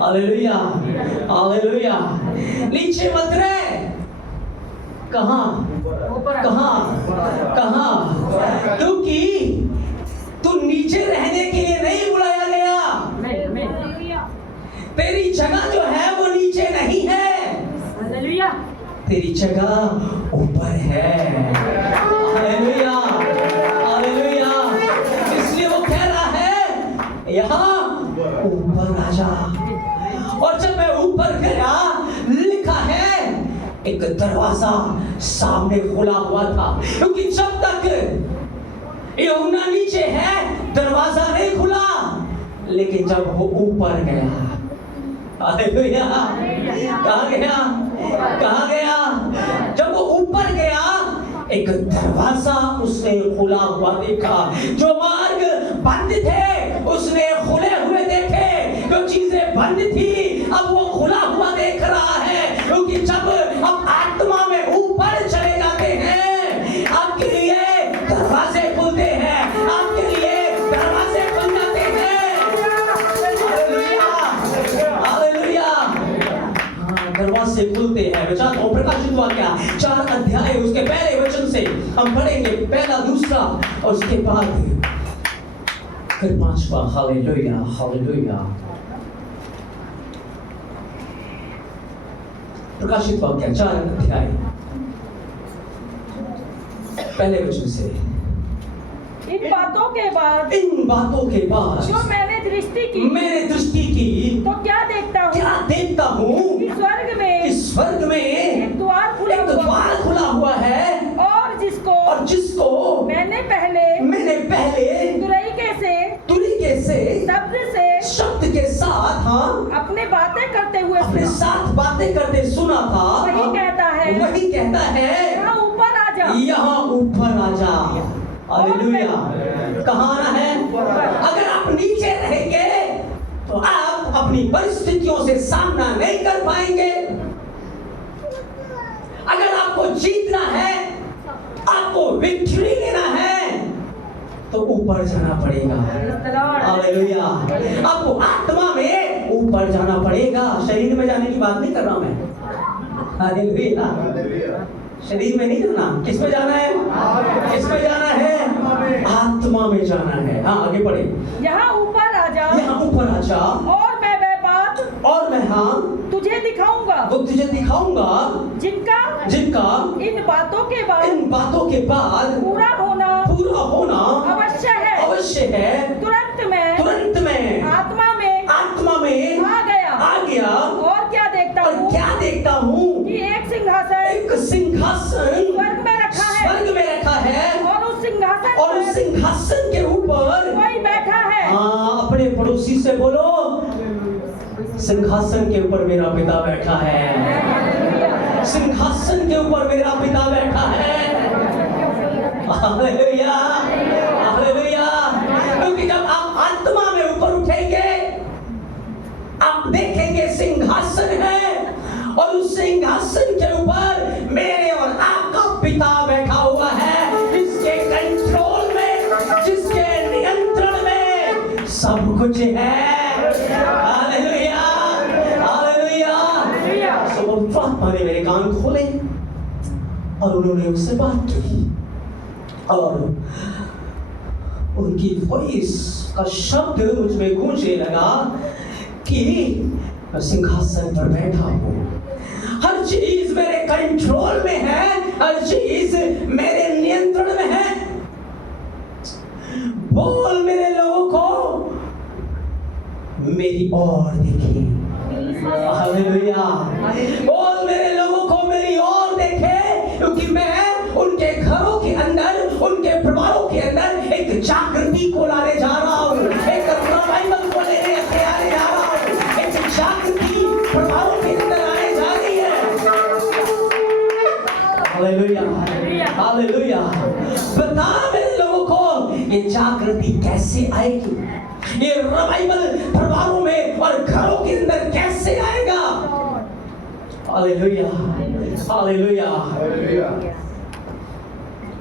Hallelujah, hallelujah. नीचे मत रहे। कहाँ? क्योंकि तू नीचे रहने के लिए नहीं बुलाया गया। तेरी जगह जो है वो नीचे नहीं है, तेरी जगह ऊपर है। Hallelujah, hallelujah. इसलिए वो कह रहा है यहाँ ऊपर आ जा। और जब मैं ऊपर गया, लिखा है एक दरवाजा सामने खुला हुआ था, क्योंकि जब तक यूहन्ना नीचे है दरवाजा नहीं खुला, लेकिन जब वो ऊपर गया, हालेलुया, कहाँ गया? जब वो ऊपर गया, एक दरवाजा उसने खुला हुआ देखा। जो मार्ग बंद थे उसने खुले हुए देखे, जो चीजें बंद थी अब वो खुला हुआ देख रहा है। क्योंकि जब हम आत्मा में ऊपर चले जाते हैं, आपके लिए दरवाजे खुलते हैं, आपके लिए दरवाजे खुल जाते हैं। Hallelujah, hallelujah. दरवाजे खुलते हैं। मैं चाहता हूँ प्रकाशित हुआ क्या 4 अध्याय उसके पहले वचन से हम पढ़ेंगे, पहला दूसरा और उसके बाद फिर 5वां। Hallelujah, hallelujah. प्रकाशित हुआ क्या 4 अध्याय पहले वचन से। इन बातों के बाद जो मैंने दृष्टि की तो क्या देखता हूँ कि स्वर्ग में एक द्वार खुला हुआ है, और जिसको मैंने पहले तुरीके से शब्द के साथ अपने साथ बातें करते सुना था। वही कहता है यहाँ ऊपर आ जा। हालेलुया। कहाँ आना है? अगर आप नीचे रहेंगे तो आप अपनी परिस्थितियों से सामना नहीं कर पाएंगे। अगर आपको जीतना है, आपको विक्ट्री लेना है, तो ऊपर जाना पड़ेगा। हालेलुया। आपको आत्मा में ऊपर जाना पड़ेगा। शरीर में जाने की बात नहीं कर रहा मैं। हालेलुया। शरीर में नहीं जाना। किस में जाना है? किसमें जाना है? आत्मा में जाना है। हाँ, आगे बढ़े। यहाँ ऊपर आ जा। और मैं तुझे दिखाऊंगा। जिनका इन बातों के बाद पूरा होना अवश्य है। तुरंत मैं आत्मा में आ गया। और क्या देखता हूँ कि एक सिंहासन स्वर्ग में रखा है, और उस सिंहासन के ऊपर कोई बैठा है। हाँ, अपने पड़ोसी से बोलो, सिंहासन के ऊपर मेरा पिता बैठा है। सिंहासन के ऊपर मेरा पिता बैठा है। Hallelujah, hallelujah. क्योंकि जब आप आत्मा में ऊपर उठेंगे, आप देखेंगे सिंहासन है, और उस सिंहासन के ऊपर मेरे और आपका पिता बैठा हुआ है, जिसके कंट्रोल में, जिसके नियंत्रण में सब कुछ है। Hallelujah, hallelujah. आत्मा ने मेरे कान खोले और उन्होंने उससे बात की, और उनकी वॉइस का शब्द मुझ में गूंजने लगा कि मैं सिंहासन पर बैठा हूँ, हर चीज मेरे कंट्रोल में है, हर चीज मेरे नियंत्रण में है। बोल मेरे लोगों को मेरी ओर देखे। हालेलुया। बोल मेरे लोगों को मेरी ओर देखे, क्योंकि मैं उनके घरों के अंदर, उनके परिवारों के अंदर एक जागृति को लाने जा रहा हूँ, एक रिवाइवल को लेने आने जा रहा हूँ, एक जागृति परिवारों के अंदर आने जा रही है। Hallelujah, hallelujah. बता मेरे लोगों को ये जागृति कैसे आएगी, ये रिवाइवल परिवारों में और घरों के अंदर कैसे आएगा। Hallelujah, hallelujah.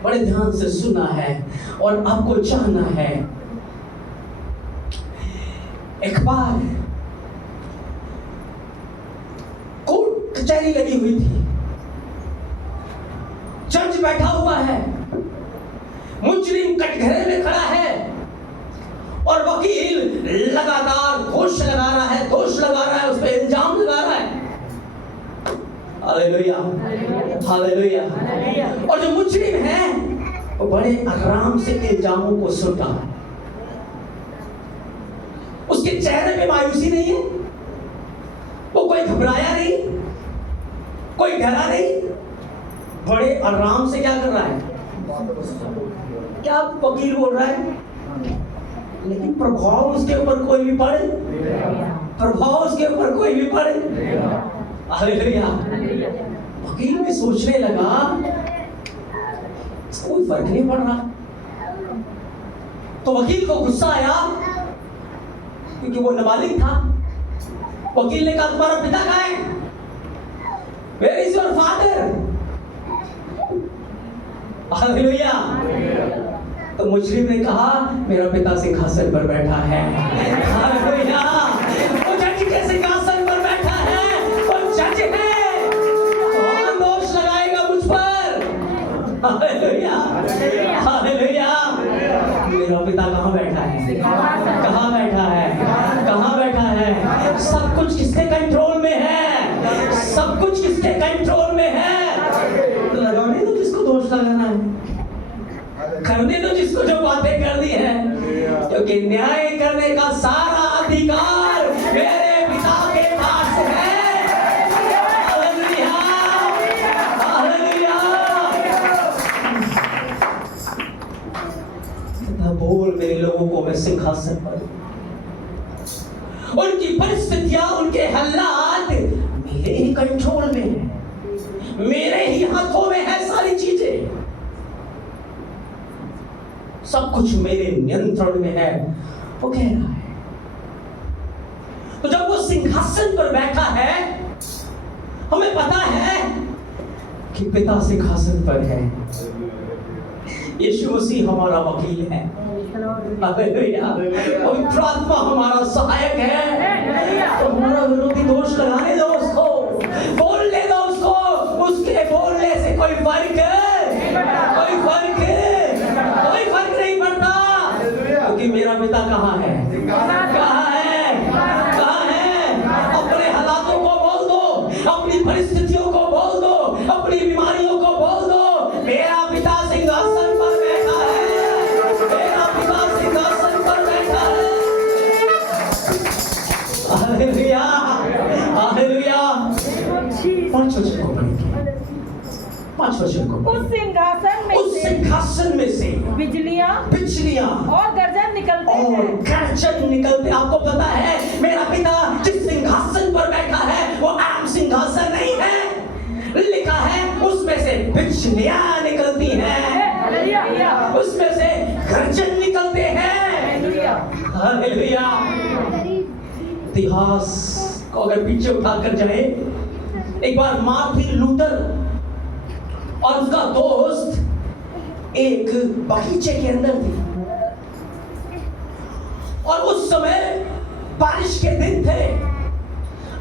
बड़े ध्यान से सुनना है और आपको जानना है। एक बार कचहरी लगी हुई थी, जज बैठा हुआ है, मुजरिम कटघरे में खड़ा है और वकील लगातार दोष लगा रहा है, उस पर इल्जाम लगा रहा है। Hallelujah, hallelujah. और जो मुजरिम है वो बड़े आराम से इल्जामों को सुनता है, उसके चेहरे पे मायूसी नहीं है, वो कोई घबराया नहीं, कोई डरा नहीं, बड़े आराम से क्या कर रहा है, क्या वकील बोल रहा है, लेकिन प्रभाव उसके ऊपर कोई भी पड़े, हालेलुया। वकील भी सोचने लगा इसको कोई फर्क नहीं पड़ रहा। तो वकील को गुस्सा आया, क्योंकि वो नाबालिग था। वकील ने कहा तुम्हारा पिता कहाँ है? Where is your father? Hallelujah. तो मुजरिम ने कहा मेरा पिता सिंहासन पर बैठा है। हालेलुया। वो जज के सिंहासन पर बैठा है, वो जज है, कौन दोष लगाएगा मुझ पर? Hallelujah, hallelujah. मेरा पिता कहाँ बैठा है? कहाँ बैठा है? कहाँ बैठा है? सब कुछ किसके कंट्रोल में है? सब कुछ किसके कंट्रोल में है? तो लगाने दो जिसको दोष लगाना है, करने दो जिसको जो बातें कर दी है, क्योंकि न्याय करने का सारा अधिकार मेरे पिता के पास है। Hallelujah, hallelujah. बोल मेरे लोगों को मैं सिंहासन पर, उनकी परिस्थितियां, उनके हालात मेरे ही कंट्रोल में है, मेरे ही हाथों में है सारी चीजें, सब कुछ मेरे नियंत्रण में है, वो कह रहा है। तो जब वो सिंहासन पर बैठा है, हमें पता है कि पिता सिंहासन पर है, यीशु मसीह हमारा वकील है। हालेलुया। पवित्र आत्मा हमारा सहायक है। तो हमारा विरोधी दोष लगाने दो उसको, बोलने दो उसको, उसके बोलने से कोई फर्क नहीं पड़ता, क्योंकि मेरा पिता कहाँ है? कहाँ है? अपने हालातों को बोल दो, अपनी परिस्थितियों को बोल दो, अपनी बीमारियों को बोल दो, मेरा पिता सिंहासन पर बैठा है, मेरा पिता सिंहासन पर बैठा है। Hallelujah, hallelujah. पांच वचन को पढ़ेंगे, पांच वचन को। उस सिंहासन में से बिजलियां और गर्जन निकलते हैं। आपको पता है मेरा पिता जिस सिंहासन पर बैठा है वो आम सिंहासन नहीं है, लिखा है उसमें से बिजलियां निकलती हैं, उसमें से गर्जन निकलते हैं। हालेलुया। इतिहास को अगर पीछे उठाकर जाए, एक बार मार्टिन लूथर और उसका दोस्त एक बगीचे के अंदर थे, और उस समय बारिश के दिन थे।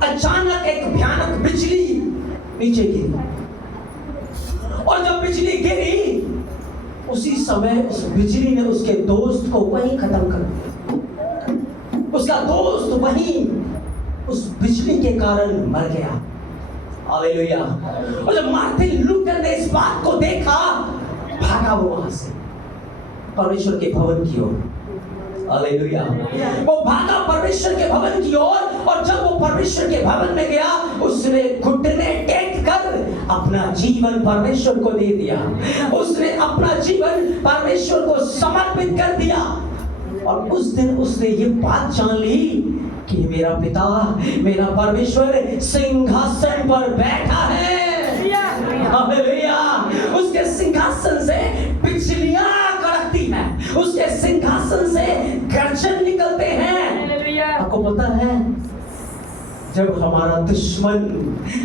अचानक एक भयानक बिजली नीचे गिरी, और जब बिजली गिरी उसी समय उस बिजली ने उसके दोस्त को वहीं खत्म कर दिया। उसका दोस्त वहीं उस बिजली के कारण मर गया। हालेलुया। और जब मार्टिन लूथर ने इस बात को देखा, भागा वो वहां से परमेश्वर के भवन की ओर। हालेलुया। वो भागा परमेश्वर के भवन की ओर, और जब वो परमेश्वर के भवन में गया, उसने घुटने टेक कर अपना जीवन परमेश्वर को दे दिया। उसने अपना जीवन परमेश्वर को समर्पित कर दिया, और उस दिन उसने ये बात जान ली कि मेरा पिता, मेरा परमेश्वर सिंहासन पर बैठा है। हालेलुया। उसके सिंहासन से बिजलियां कड़कती हैं, उसके सिंहासन से गर्जन निकलते हैं। आपको पता है जब हमारा दुश्मन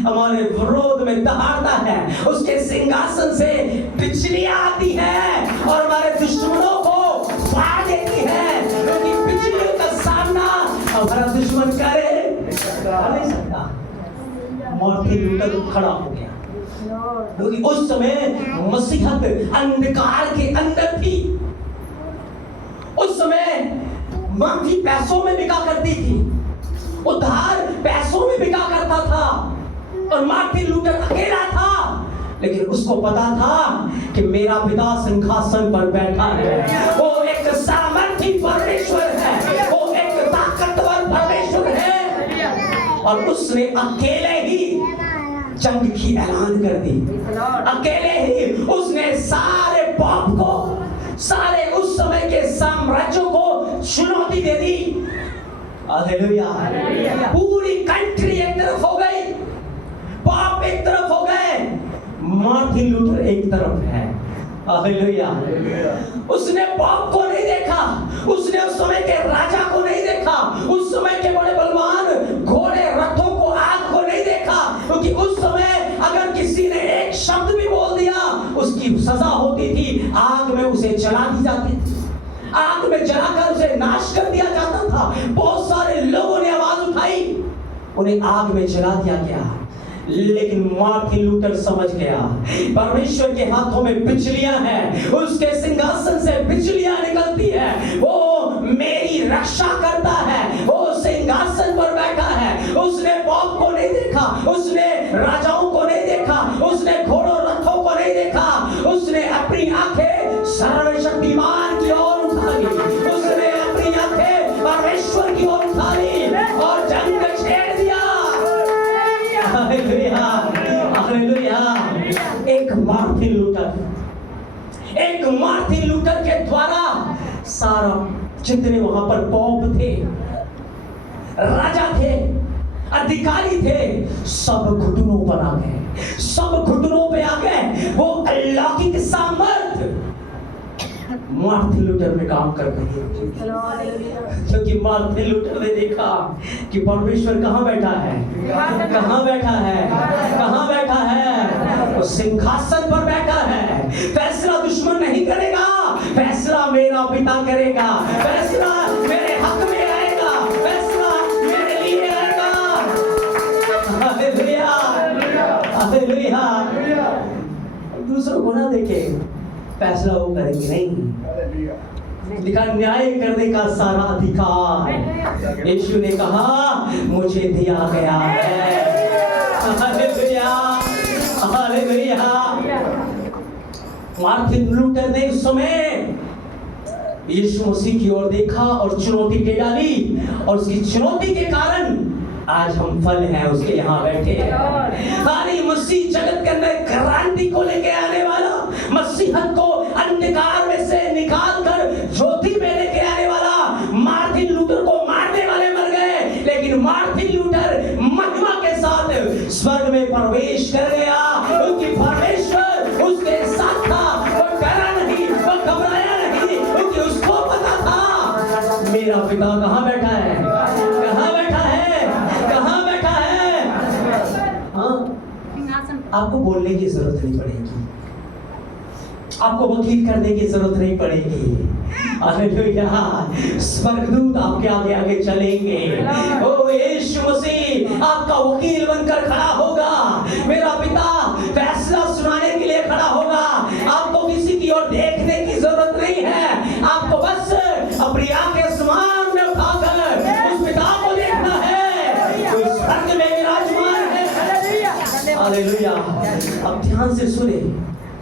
हमारे विरोध में दहाड़ता है, उसके सिंहासन से बिजलियां आती हैं और हमारे दुश्मनों को फाड़ देती है, क्योंकि बिजलियों का सामना हमारा दुश्मन करे नहीं सकता। मार्टिन लूथर खड़ा हो गया, क्योंकि उस समय मसीहत अंधकार के अंदर थी। उस समय मंदी पैसों में बिका करती थी, उधार पैसों में बिका करता था, और मार्टिन लूथर अकेला था, लेकिन उसको पता था कि मेरा पिता सिंहासन पर बैठा है, वो एक सामर्थी परमेश्वर है, वो एक ताकतवर परमेश्वर है। और उसने अकेले ही जंग की ऐलान कर दी, अकेले ही उसने सारे पाप को, सारे उस समय के साम्राज्यों को चुनौती दे दी। हालेलुया। पूरी कंट्री एक तरफ हो गई, पाप एक तरफ हो गए, मार्टिन लूथर एक तरफ है। हालेलुया। उसने पाप को नहीं देखा, उसने उस समय के राजा को नहीं देखा, उस समय के बड़े बलवान घोड़े रथों को, आग को नहीं देखा, क्योंकि उस समय अगर किसी ने एक शब्द भी बोल दिया उसकी सजा होती थी, आग में उसे जला दी जाती थी, आग में जलाकर उसे नाश कर दिया जाता था। बहुत सारे लोगों ने आवाज उठाई, उन्हें आग में जला दिया गया। लेकिन मार्टिन लूथर समझ गया परमेश्वर के हाथों में बिजलियां हैं, उसके सिंहासन से बिजलियां निकलती है, वो मेरी रक्षा करता है, वो सिंहासन पर बैठा है। उसने पाप को नहीं देखा, उसने राजाओं को नहीं देखा, उसने घोड़ों रथों को नहीं देखा, उसने अपनी आंखें सर्वशक्तिमान की ओर उठा ली, उसने अपनी आंखें परमेश्वर की ओर उठा ली और जंग छेड़ दिया। Hallelujah, hallelujah. एक मार्टिन लूथर के द्वारा सारा जितने वहां पर पॉप थे, राजा थे, अधिकारी थे, सब घुटनों पर आ गए, सब घुटनों पे आ गए। वो अलौकिक सामर्थ मार्टिन लूथर में काम कर रही है, क्योंकि मार्टिन लूथर ने देखा कि परमेश्वर कहाँ बैठा है, कहाँ बैठा है, कहाँ बैठा है, वो सिंहासन पर बैठा है। फैसला दुश्मन नहीं करेगा, फैसला मेरा पिता करेगा, फैसला मेरे हक में आएगा, फैसला मेरे लिए आएगा। Hallelujah, hallelujah. दूसरों को ना देखे, फैसला वो करेंगे नहीं। लिखा न्याय करने का सारा अधिकार यीशु ने कहा मुझे दिया गया है। Hallelujah, hallelujah. मार्टिन लूथर ने उस समय यीशु मसीह की ओर देखा और चुनौती दे डाली, और उसकी चुनौती के कारण आज हम फल हैं उसके यहाँ बैठे हैं। सारी मसीह जगत के अंदर क्रांति को लेके आने वाला, मसीहत को अंधकार में से निकाल कर ज्योति में लेके आने वाला। मार्टिन लूथर को मारने वाले मर गए, लेकिन मार्टिन लूथर महिमा के साथ स्वर्ग में प्रवेश कर गया, क्योंकि परमेश्वर उसके साथ था। वो डरा नहीं, वो घबराया नहीं, क्योंकि उसको पता था मेरा पिता कहाँ बैठा है, कहाँ बैठा है, कहाँ बैठा है। हाँ, आपको बोलने की जरूरत नहीं पड़ेगी, आपको वकील करने की जरूरत नहीं पड़ेगी। हालेलुया। स्वर्गदूत आपके आगे आगे चलेंगे। ओ यीशु मसीह आपका वकील बनकर खड़ा होगा। मेरा पिता फैसला सुनाने के लिए खड़ा होगा। आपको किसी की ओर देखने की जरूरत नहीं है, आपको बस अपनी आंखें आसमान में उठाकर उस पिता को देखना है जो स्वर्ग में विराजमान है। हालेलुया। अब ध्यान से सुने,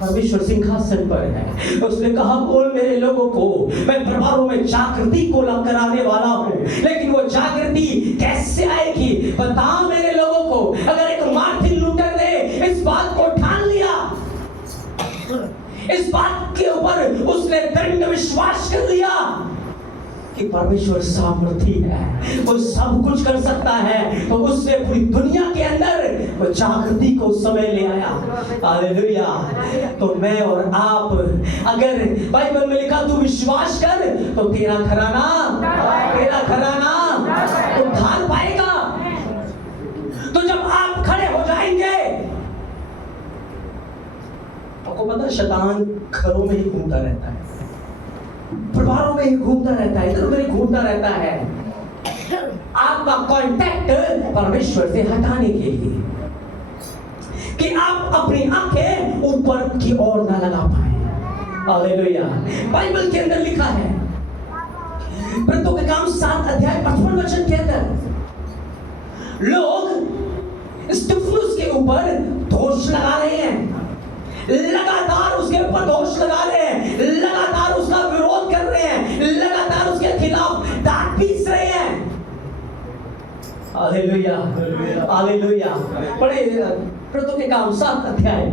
परमेश्वर सिंहासन पर है। उसने कहा बोल मेरे लोगों को, मैं परवारों में जागृति को लाकर आने वाला हूँ। लेकिन वो जागृति कैसे आएगी, बताओ मेरे लोगों को। अगर एक मार्टिन लूथर ने इस बात को ठान लिया, इस बात के ऊपर उसने दृढ़ विश्वास कर लिया कि परमेश्वर सामर्थी है, वो सब कुछ कर सकता है, तो उसने पूरी दुनिया के अंदर वो जागृति को समय ले आया। हालेलुया। तो मैं और आप, अगर बाइबल में लिखा तू विश्वास कर, तो तेरा घराना उद्धार पाएगा। तो जब आप खड़े हो जाएंगे, आपको पता शैतान घरों में ही घूमता रहता है, परिवारों में ही घूमता रहता है, इधर उधर ही घूमता रहता है, आपका कांटेक्ट परमेश्वर से हटाने के लिए। आप अपनी आंखें ऊपर की ओर ना लगा पाए। हालेलुया। बाइबल के अंदर लिखा है, प्रेरितों के काम 7 अध्याय 55 वचन के अंदर लोग स्तिफनुस के ऊपर दोष लगा रहे हैं, लगातार उसके ऊपर दोष लगा रहे हैं, लगातार उसका विरोध कर रहे हैं, लगातार उसके खिलाफ दांत पीस रहे हैं। Hallelujah, hallelujah. पढ़े प्रेरितों के काम 7 अध्याय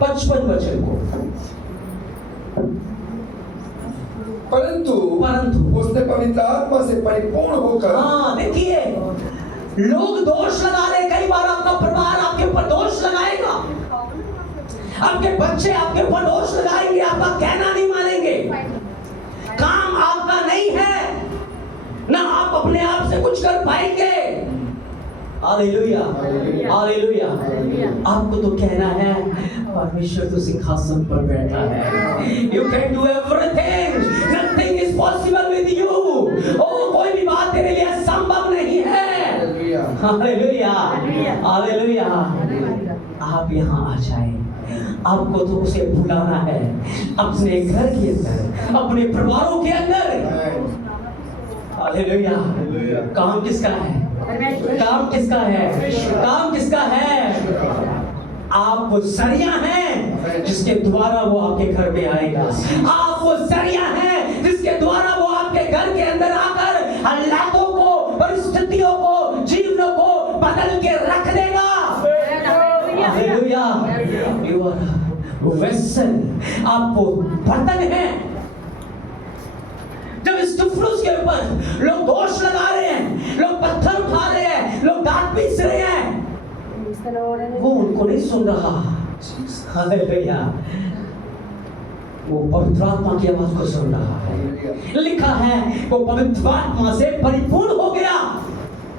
55 वचन को। परंतु उसने पवित्र आत्मा से परिपूर्ण होकर, हाँ देखिए, लोग दोष लगा रहे। कई बार आपका परिवार आपके ऊपर दोष लगाएगा, आपके बच्चे आपके ऊपर दोष लगाएंगे, आपका कहना नहीं मानेंगे। काम आपका नहीं है, ना आप अपने आप से कुछ कर पाएंगे। Hallelujah, hallelujah. आपको तो कहना है, परमेश्वर तो सिंहासन पर बैठा है। You can do everything, nothing is possible with you। ओ कोई भी बात तेरे लिए संभव नहीं है। Hallelujah, hallelujah. आप यहाँ आ जाए। आपको तो उसे बुलाना है अपने घर के अंदर, अपने परिवारों के अंदर। हालेलुया। काम किसका है? काम किसका है? काम किसका है? आप वो सरिया हैं जिसके द्वारा वो आपके घर में आएगा। आप वो सरिया हैं जिसके द्वारा वो आपके घर के अंदर आकर हालातों को, परिस्थितियों को, जीवनों को बदल के रख देगा। हालेलुया। यू आर वेसल, आप वो बर्तन हैं। जब स्तिफनुस के ऊपर लोग दोष लगा रहे हैं, लोग पत्थर उठा रहे हैं, लोग दांत पीस रहे हैं, वो उनको नहीं सुन रहा। हालेलुया। वो पवित्र आत्मा की आवाज को सुन रहा है। लिखा है वो पवित्र आत्मा से परिपूर्ण हो गया।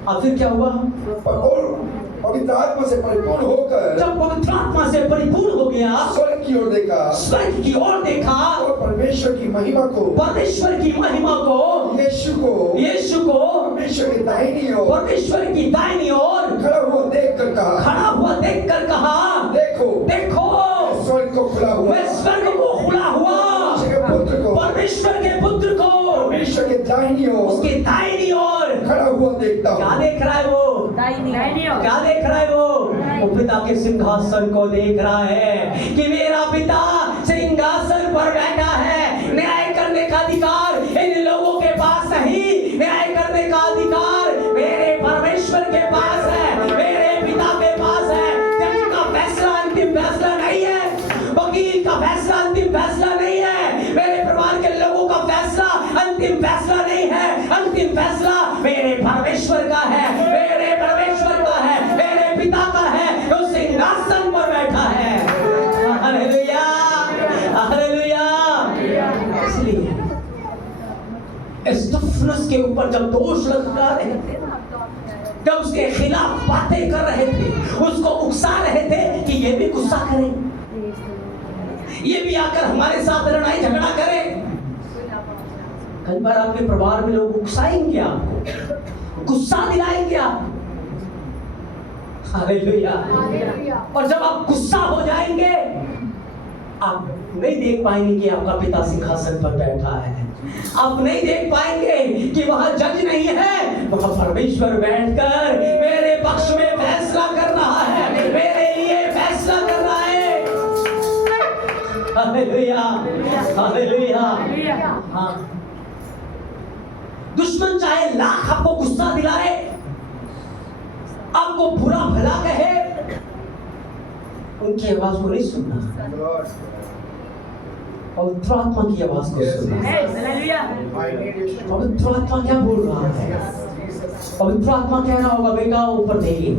अब फिर क्या हुआ? और पवित्र आत्मा से परिपूर्ण होकर, जब पवित्र आत्मा से परिपूर्ण हो गया, स्वर्ग की ओर देखा, स्वर्ग की ओर देखा, और परमेश्वर की महिमा को, परमेश्वर की महिमा को, यीशु को परमेश्वर की दाहिनी ओर, परमेश्वर की दाहिनी ओर खड़ा हुआ देखकर कहा, देखो स्वर्ग को खुला हुआ, मैं स्वर्ग को खुला हुआ, परमेश्वर के पुत्र को परमेश्वर के दाहिनी ओर, उसके दाहिनी ओर खड़ा हुआ देखता हूँ। क्या देख रहा है वो? क्या देख रहा है वो पिता के सिंहासन को देख रहा है कि मेरा पिता सिंहासन पर बैठा है। न्याय करने का अधिकार इन लोगों के पास नहीं, न्याय करने का अधिकार मेरे परमेश्वर के पास है, मेरे पिता के पास है। जज का फैसला अंतिम फैसला नहीं है, वकील का फैसला अंतिम फैसला नहीं है, मेरे परिवार के लोगों का फैसला अंतिम फैसला नहीं है। अंतिम फैसला मेरे परमेश्वर का है, मेरे परमेश्वर का है, मेरे पिता का है, जो सिंहासन पर बैठा है। Hallelujah, hallelujah. इसलिए स्तिफनुस के ऊपर जब दोष लगा रहे थे, जब उसके खिलाफ बातें कर रहे थे, उसको उकसा रहे थे कि ये भी गुस्सा करे, ये भी आकर हमारे साथ लड़ाई झगड़ा करे। कई बार आपके परिवार में लोग उकसाएंगे, आपको गुस्सा दिलाएंगे आप। हालेलुया। और जब आप गुस्सा हो जाएंगे, आप नहीं देख पाएंगे कि आपका पिता सिंहासन पर बैठा है। आप नहीं देख पाएंगे कि वहां जज नहीं है, वहां परमेश्वर बैठकर मेरे पक्ष में फैसला कर रहा है, मेरे लिए फैसला कर रहा है। Hallelujah, hallelujah. हाँ, दुश्मन चाहे लाख आपको गुस्सा दिलाए, आपको बुरा भला कहे, उनकी आवाज को नहीं सुनना, पवित्र आत्मा की आवाज को सुनना। पवित्र आत्मा क्या बोल रहा है? पवित्र आत्मा कह रहा होगा, बेटा ऊपर देख,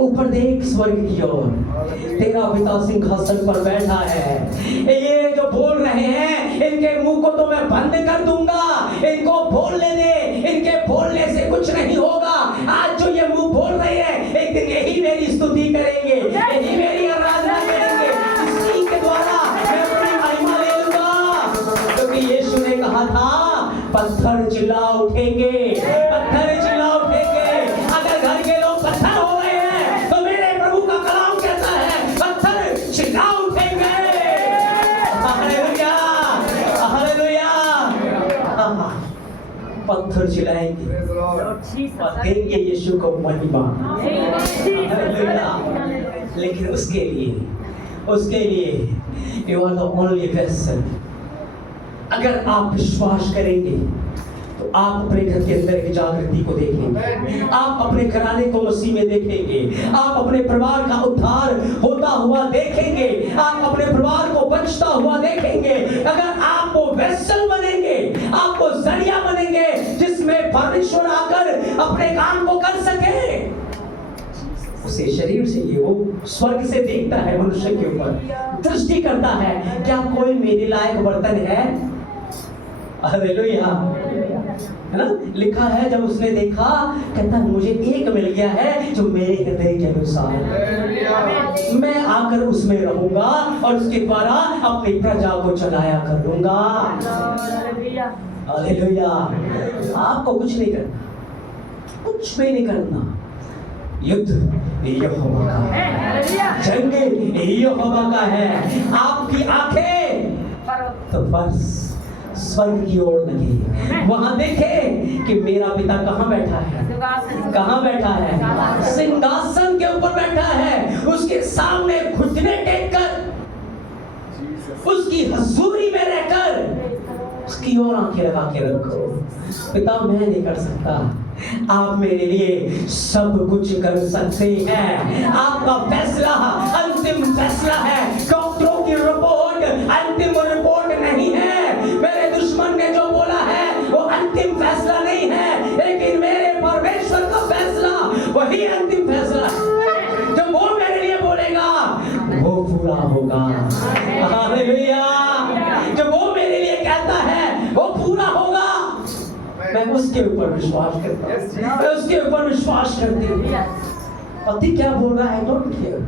ऊपर देख स्वर्ग की ओर, तेरा पिता सिंहासन पर बैठा है। ये जो बोल रहे हैं, इनके मुंह को तो मैं बंद कर दूंगा, इनको बोलने दे, इनके बोलने से कुछ नहीं होगा। आज जो ये मुंह बोल रहे हैं, एक दिन यही मेरी स्तुति करेंगे, यही मेरी आराधना करेंगे, इसी के द्वारा मैं अपनी महिमा ले लूंगा। क्योंकि यीशु ने कहा था, पत्थर चिल्ला उठेंगे, पत्थर चिल्ला उठेंगे। अगर घर के लोग पत्थर हो गए हैं, तो मेरे आकर चिल्लाएंगे Praise the Lord. और देंगे यीशु को महिमा। हालेलुया। लेकिन उसके लिए you are the only vessel. अगर आप विश्वास करेंगे तो आप अपने घर के अंदर की जागृति को देखेंगे, आप अपने घराने को मसीह में देखेंगे, आप अपने परिवार का उद्धार होता हुआ देखेंगे, आप अपने परिवार को बचता हुआ देखेंगे। अगर आप वो वेसल बनेंगे, आप वो जरिया बनेंगे जिसमें परमेश्वर आकर अपने काम को कर सके। उसे शरीर से ये वो स्वर्ग से देखता है, मनुष्य के ऊपर दृष्टि करता है, क्या कोई मेरे लायक बर्तन है? हालेलुया। है ना, लिखा है जब उसने देखा, कहता मुझे एक मिल गया है जो मेरे हृदय के अनुसार है। मैं आकर उसमें रहूंगा और उसके द्वारा अपनी प्रजा को चलाया करूंगा। हालेलुया। आपको कुछ नहीं करना, कुछ भी नहीं करना। युद्ध यहोवा का है, जंग यहोवा का है। आपकी आंखें तो बस स्वर्ग की ओर लगी, वहां देखे कि मेरा पिता कहाँ बैठा है, कहाँ बैठा है? सिंहासन के ऊपर बैठा है। उसके सामने घुटने टेक कर, उसकी हजूरी में रहकर उसकी ओर आंखें लगा के रखो। पिता मैं नहीं कर सकता, आप मेरे लिए सब कुछ कर सकते हैं। आपका फैसला अंतिम फैसला है। डॉक्टरों की रिपोर्ट अंतिम रिपोर्ट नहीं है। मेरे दुश्मन ने जो बोला है वो अंतिम फैसला नहीं है, लेकिन मेरे परमेश्वर का फैसला वही अंतिम फैसला है। जो वो मेरे लिए बोलेगा वो पूरा होगा। हालेलुया। जो वो मेरे लिए कहता है वो पूरा होगा। मैं उसके ऊपर विश्वास करता हूँ, मैं उसके ऊपर विश्वास करती हूँ। पति क्या बोल रहा है, डोंट केयर।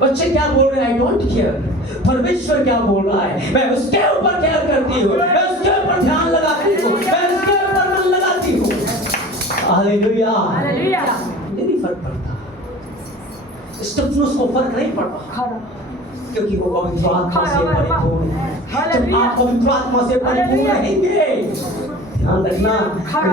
बच्चे क्या बोल रहे हैं, आई डोंट केयर। परमेश्वर क्या बोल रहा है, मैं उसके ऊपर केयर करती हूँ, मैं उसके ऊपर ध्यान लगाती हूँ, मैं उसके ऊपर मन लगाती हूँ। हालेलुया। नहीं फर्क पड़ता, स्टेफनुस को फर्क नहीं पड़ता, क्योंकि वो पवित्र आत्मा से परिपूर्ण है। जब आप पवित्र आत्मा से परिपूर्ण रहेंगे, ध्यान रखना,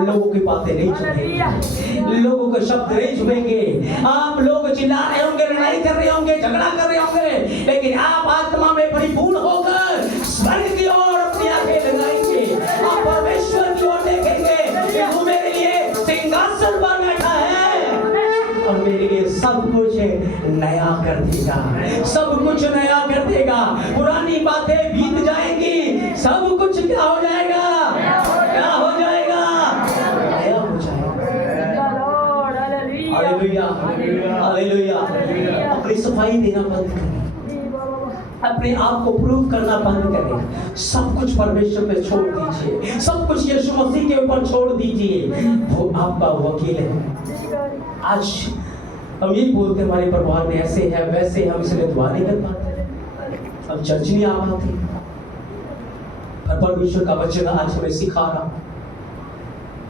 लोगों की बातें नहीं सुनेंगे, लोगों के शब्द नहीं सुनेंगे। आप लोग चिल्ला रहे होंगे, लड़ाई कर रहे होंगे, झगड़ा कर रहे होंगे, लेकिन आप आत्मा में परिपूर्ण होकर स्वर्ग की ओर अपनी आंखें लगाएंगे। आप परमेश्वर की ओर देखेंगे कि वो मेरे लिए सिंहासन पर बैठा है और मेरे लिए सब कुछ नया कर देगा, सब कुछ नया कर देगा। पुरानी बातें बीत जाएंगी, सब कुछ क्या हो जाएगा, क्या हो जाएगा, नया हो जाएगा। Hallelujah, hallelujah. अपनी सफाई देना बंद करें, अपने आप को प्रूव करना बंद करें। सब कुछ परमेश्वर पे छोड़ दीजिए, सब कुछ यीशु मसीह के ऊपर छोड़ दीजिए, वो आपका वकील है। आज हम यही बोलते हमारे परिवार में ऐसे है वैसे, हम इसलिए दुआ नहीं कर पाते, हम चर्च नहीं आ पाते। पर परमेश्वर का वचन आज हमें सिखा रहा,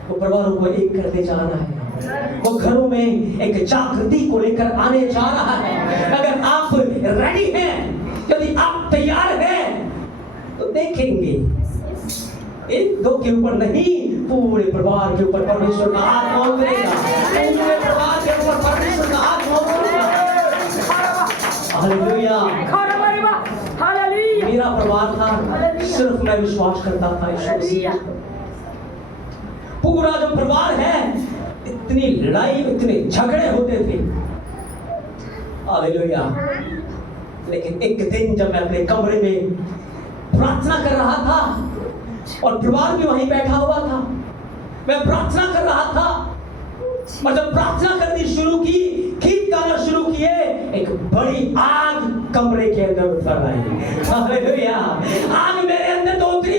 वो परिवारों को एक करने जा रहा है, वो घरों में एक जागृति को लेकर आने जा रहा है। अगर आप रेडी हैं, यदि आप तैयार हैं, तो देखेंगे एक दो के ऊपर नहीं, पूरे परिवार के ऊपर परमेश्वर का आत्मा उतरेगा, पूरे परिवार के ऊपर परमेश्वर का आत्मा उतरेगा। हालेलुया। मेरा परिवार था, सिर्फ मैं विश्वास करता था यीशु मसीह। पूरा जो परिवार है, इतनी लड़ाई, इतने झगड़े होते थे। हालेलुया। लेकिन एक दिन जब मैं अपने कमरे में प्रार्थना कर रहा था और परिवार भी वहीं बैठा हुआ था, मैं प्रार्थना कर रहा था और जब प्रार्थना करनी शुरू की, गीत गाना शुरू किए, एक बड़ी आग कमरे के अंदर उतर आई। हालेलुया। आग मेरे अंदर तो उतरी,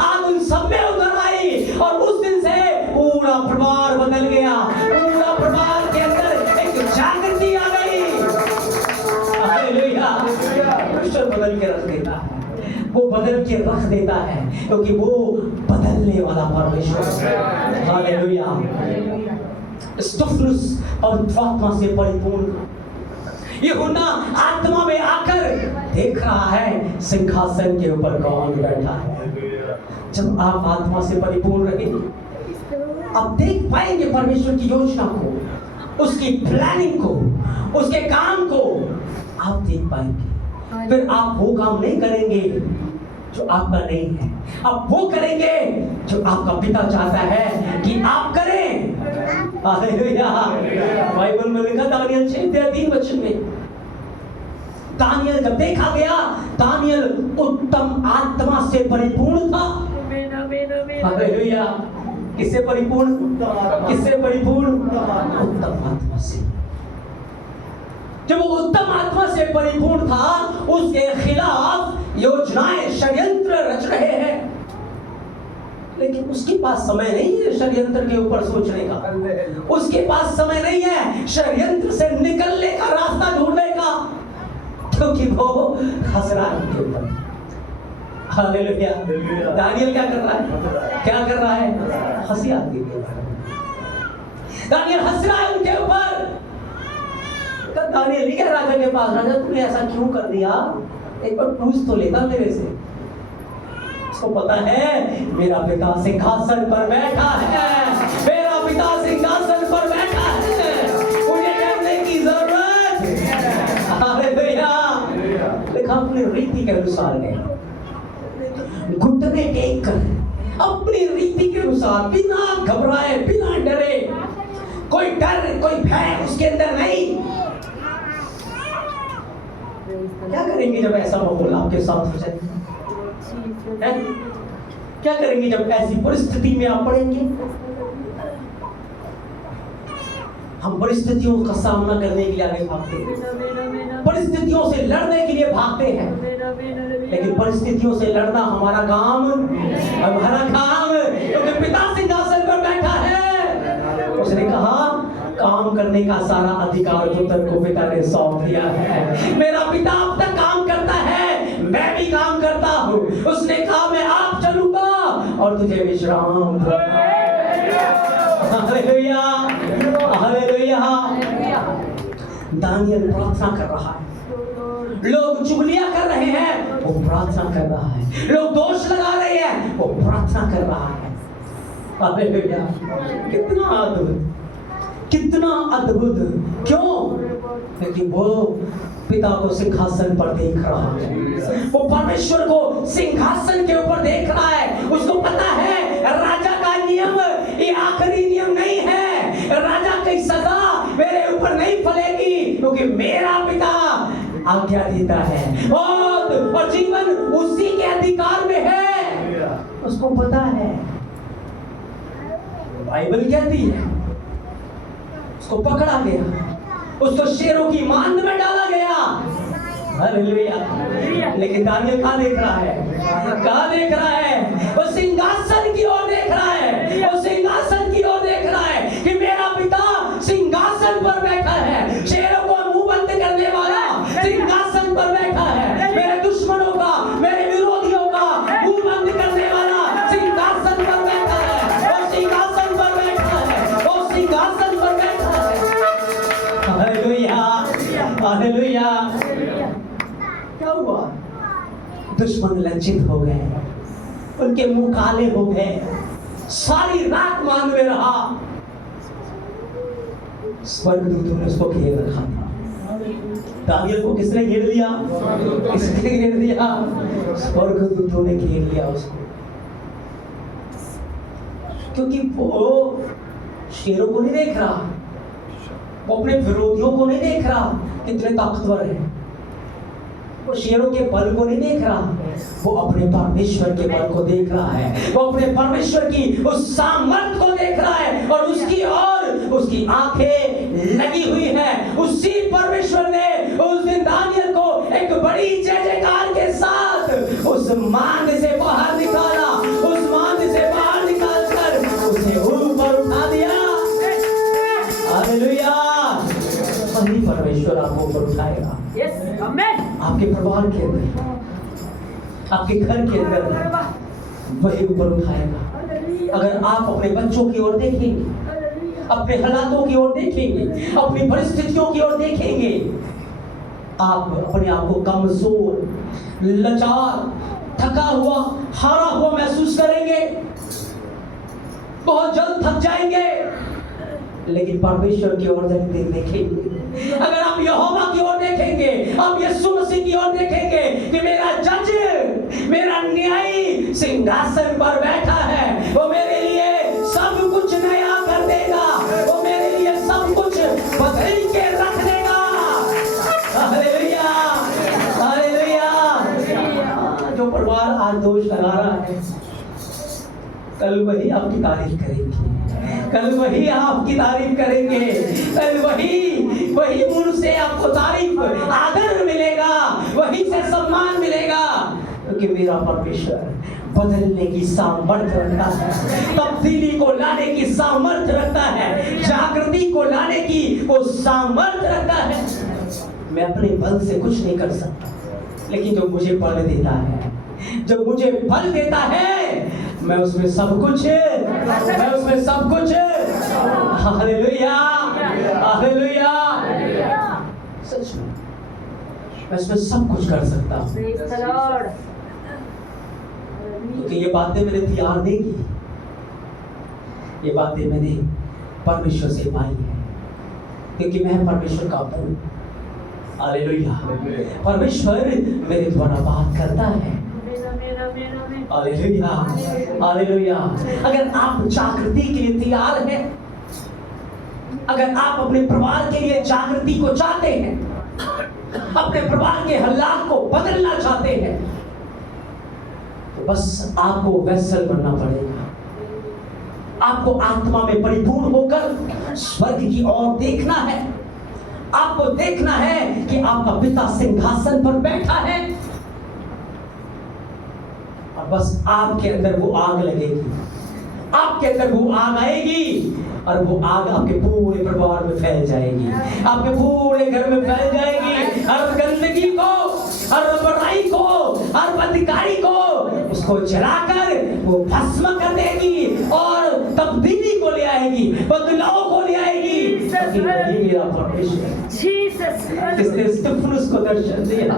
आग उन सब में उतर आई और उस दिन से पूरा परिवार बदल गया। पूरा परिवार के अंदर एक जागृति आ गई। हालेलुया। परमेश्वर बदल के रख देता है, वो बदल के रख देता है, क्योंकि वो बदलने वाला परमेश्वर है। हालेलुया। स्टेफनुस और आत्मा से परिपूर्ण यूहन्ना आत्मा में आकर देख रहा है सिंहासन के ऊपर कौन बैठा है। जब आप आत्मा से परिपूर्ण रहेंगे, आप देख पाएंगे परमेश्वर की योजना को, उसकी प्लानिंग को, उसके काम को आप देख पाएंगे। फिर आप वो काम नहीं करेंगे जो आपका नहीं है, आप वो करेंगे जो आपका पिता चाहता है कि आप करें। हालेलुया। बाइबल में लिखा दानियल 6:3 में, दानियल जब देखा गया, दानियल उत्तम आत्मा से परिपूर्ण था। हालेलुया। किससे परिपूर्ण? किससे परिपूर्ण? उत्तम आत्मा से। जब वो उत्तम आत्मा से परिपूर्ण था, उसके खिलाफ योजनाएं, षड्यंत्र रच रहे हैं, लेकिन उसके पास समय नहीं है षड्यंत्र के ऊपर सोचने का, उसके पास समय नहीं है षड्यंत्र से निकलने का रास्ता ढूंढने का, क्योंकि वो हंस रहा है उनके ऊपर। हालेलुया। दानियल क्या कर रहा है? क्या कर रहा है? हंसी आती है। दानियल हंस रहा है उनके ऊपर। दानियल नहीं कह राजा के पास, राजा तूने ऐसा क्यों कर दिया, एक बार पूछ तो लेता मेरे से। उसको पता है मेरा पिता सिंहासन पर बैठा है, मेरा पिता सिंहासन पर बैठा है, मुझे करने की जरूरत है। हालेलुया। देखा अपनी रीति के अनुसार गए, घुटने टेक कर अपनी रीति के अनुसार, बिना घबराए, बिना डरे, कोई डर, कोई भय उसके अंदर नहीं। क्या करेंगे जब ऐसा माहौल आपके साथ हो जाए? क्या करेंगे जब ऐसी परिस्थिति में आप पड़ेंगे? हम परिस्थितियों का सामना करने के लिए आगे भागते हैं, परिस्थितियों से लड़ने के लिए भागते हैं, लेकिन परिस्थितियों से लड़ना हमारा काम, क्योंकि पिता सिंहासन पर बैठा है। उसने कहा काम करने का सारा अधिकार पुत्र को पिता ने सौंप दिया है। मेरा पिता अब तक काम करता है, मैं भी काम करता हूँ। उसने कहा मैं आप चलूंगा और तुझे विश्राम दूंगा। Hallelujah, hallelujah. दानियल प्रार्थना कर रहा है, लोग चुगलियां कर रहे हैं, वो प्रार्थना कर रहा है, लोग दोष लगा रहे हैं, वो प्रार्थना कर रहा है। हालेलुया। कितना अद्भुत, कितना अद्भुत। क्यों? क्योंकि वो पिता को सिंहासन पर देख रहा है, वो परमेश्वर को सिंहासन के ऊपर देख रहा है। उसको पता है राजा का नियम ये आखिरी नियम नहीं है, राजा की सजा मेरे ऊपर नहीं फलेगी, क्योंकि मेरा पिता आज्ञा देता है और जीवन उसी के अधिकार में है। उसको पता है, बाइबल कहती है उसको पकड़ा गया, उसको शेरों की मांद में डाला गया। हालेलुया। लेकिन दानियल कहाँ देख रहा है? कहाँ देख रहा है? वो सिंहासन की ओर देख रहा है, वो सिंहासन की ओर देख रहा है कि मेरा पिता सिंहासन पर बैठा है, शेरों को मुंह बंद करने वाला सिंहासन पर बैठा है, मेरे दुश्मनों का, मेरे विरोधियों का मुंह बंद करने वाला सिंहासन पर बैठा है, वो सिंहासन पर बैठा है, वो सिंहासन पर बैठा है। Hallelujah, hallelujah. क्या हुआ? दुश्मन लज्जित हो गए, उनके मुंह काले हो गए, सारी रात मान में रहा। स्वर्गदूतों ने उसको घेर रखा था। दानियल को किसने घेर लिया? किसने घेर लिया? स्वर्गदूतों ने घेर लिया उसको, क्योंकि वो शेरों को नहीं देख रहा, वो अपने विरोधियों को नहीं देख रहा कितने ताकतवर है, वो शेरों के बल को नहीं देख रहा, वो अपने परमेश्वर के बल को देख रहा है, वो अपने परमेश्वर की उस सामर्थ को देख रहा है और उसकी और उसकी आंखें लगी हुई है। उसी परमेश्वर ने उस दिन दानियल को एक बड़ी जय जयकार के साथ उस मांद से बाहर निकाला, उस मांद से बाहर निकालकर उसे ऊपर उठा दिया। हालेलुया। वही परमेश्वर आपको ऊपर उठाएगा। यस, आमेन। आपके परिवार के अंदर, आपके घर के अंदर वही ऊपर उठाएगा। अगर आप अपने बच्चों की ओर देखेंगे, अपने हालातों की ओर देखेंगे, अपनी परिस्थितियों की ओर देखेंगे, आप अपने आप को कमजोर, लाचार, थका हुआ, हारा हुआ महसूस करेंगे। बहुत जल्द थक जाएंगे, लेकिन परमेश्वर की ओर देखेंगे। अगर आप यहोवा की ओर देखेंगे, आप यीशु मसीह की ओर देखेंगे कि मेरा जज, मेरा न्यायी सिंहासन पर बैठा है, वो मेरे लिए सब कुछ नया कर देगा, वो मेरे लिए सब कुछ बदल के रख देगा। Hallelujah, hallelujah. जो परिवार आज दोष लगा रहा है, कल वही आपकी तारीफ करेंगे, कल वही आपकी तारीफ करेंगे, कल वही मुंह से आपको तारीफ, आदर मिलेगा, वही से सम्मान मिलेगा, क्योंकि मेरा परमेश्वर बदलने की सामर्थ्य रखता है, तब्दीली को लाने की सामर्थ्य रखता है, जागृति को लाने की वो सामर्थ्य रखता है। मैं अपने बल से कुछ नहीं कर सकता, लेकिन जो मुझे बल देता है, जो मुझे बल देता है, मैं उसमें सब कुछ, मैं उसमें सब कुछ, हालेलुया, हालेलुया, सच में मैं उसमें सब कुछ कर सकता हूँ, क्योंकि ये बातें मैंने तैयार नहीं की, ये बातें मैंने परमेश्वर से पाई है, क्योंकि मैं परमेश्वर का हूँ। हालेलुया, परमेश्वर मेरे द्वारा बात करता है। Hallelujah, hallelujah. अगर आप जागृति के लिए तैयार हैं, अगर आप अपने परिवार के लिए जागृति को चाहते हैं, अपने परिवार के हालात को बदलना चाहते हैं, तो बस आपको वेसल बनना पड़ेगा। आपको आत्मा में परिपूर्ण होकर स्वर्ग की ओर देखना है। आपको देखना है कि आपका पिता सिंहासन पर बैठा है, और बस आपके अंदर वो आग लगेगी, आपके अंदर वो आग आएगी, और वो आग आपके पूरे परिवार में फैल जाएगी, आपके पूरे घर में फैल जाएगी। हर गंदगी को, हर बुराई को, हर बदकारी को उसको जलाकर वो भस्म कर देगी और तब्दीली को ले आएगी, बदलाव को ले आएगी। मेरा परमेश्वर जिसने स्तिफनुस को दर्शन दिया,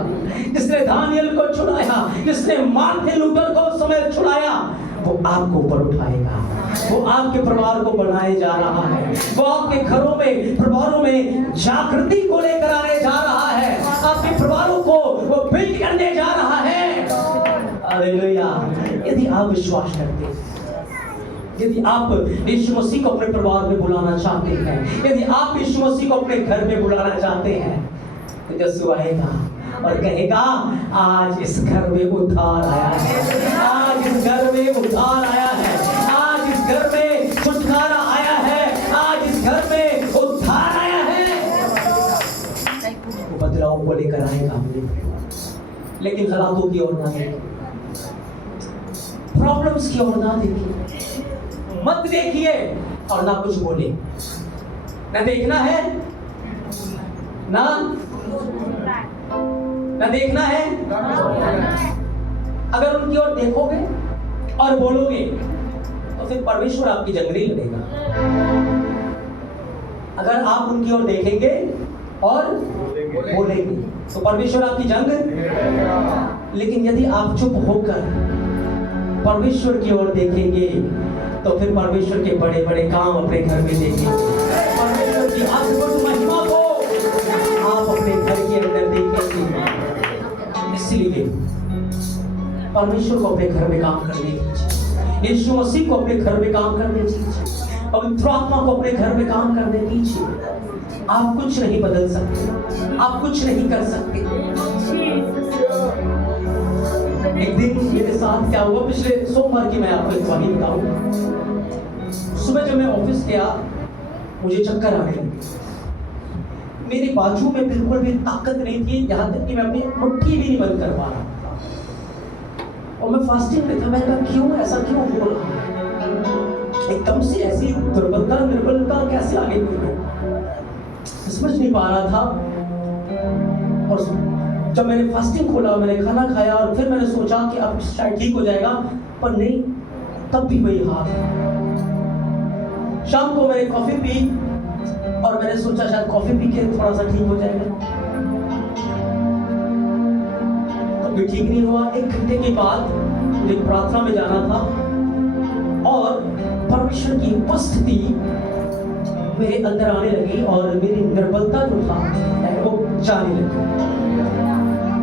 जिसने दानियल को छुड़ाया, जिसने मार्टिन लूथर को समय छुड़ाया, वो आपको ऊपर उठाएगा, वो आपके परिवार को बनाए जा रहा है, वो आपके घरों में, परिवारों में जागृति को लेकर आने जा रहा है, आपके परिवारों को वो बिल्ड करने जा रहा है। हालेलुया। यदि आप विश्वास करते हैं, यदि आप यीशु मसीह को अपने परिवार में बुलाना चाहते हैं, यदि आप यीशु मसीह को अपने घर में बुलाना चाहते हैं, तो यीशु आएगा और कहेगा, आज इस घर में उद्धार आया है, आज इस घर में उद्धार आया है, आज इस घर में छुटकारा आया है, आज इस घर में उद्धार आया है। वो बदलाव को लेकर आएगा, लेकिन हालातों की ओर ना देखिए, प्रॉब्लम्स की ओर ना देखिए, मत देखिए और ना कुछ बोले। ना देखना है, ना देखना है। अगर उनकी ओर देखोगे और बोलोगे, तो फिर परमेश्वर आपकी जंग नहीं लड़ेगा। अगर आप उनकी ओर देखेंगे और बोलेंगे, तो परमेश्वर आपकी जंग। लेकिन यदि आप चुप होकर परमेश्वर की ओर देखेंगे, तो फिर परमेश्वर के बड़े बड़े काम अपने घर में देखेंगे, परमेश्वर की अद्भुत महिमा को आप अपने घर के अंदर देखेंगे। इसलिए परमेश्वर को अपने घर में काम करने दीजिए, यीशु मसीह को अपने घर में काम करने दीजिए, पवित्र आत्मा को अपने घर में काम करने दीजिए। आप कुछ नहीं बदल सकते, आप कुछ नहीं कर सकते। एक दिन मेरे साथ क्या हुआ, पिछले सोमवार की मैं आपको एक कहानी बताऊं। सुबह जब मैं ऑफिस गया, मुझे चक्कर आने लगे, मेरे बाजू में बिल्कुल भी ताकत नहीं थी, यहाँ तक कि मैं अपनी मुट्ठी भी नहीं बंद कर पा रहा था, और मैं फास्टिंग में था। मैंने कहा क्यों, ऐसा क्यों हो रहा, एकदम से ऐसी दुर्बलता, निर्बलता कैसे आ गई, समझ नहीं पा रहा था। और जब मैंने फास्टिंग खोला, मैंने खाना खाया, और फिर मैंने सोचा कि अब शायद ठीक हो जाएगा, पर नहीं, तब भी वही हाल है। शाम को मैंने कॉफी पी, और मैंने सोचा शायद कॉफी पी के थोड़ा सा ठीक हो जाएगा, तब भी ठीक नहीं हुआ। 1 घंटे के बाद मुझे प्रार्थना में जाना था, और परमेश्वर की उपस्थिति मेरे अंदर आने लगी और मेरी निर्बलता जो था वो जाने लगी।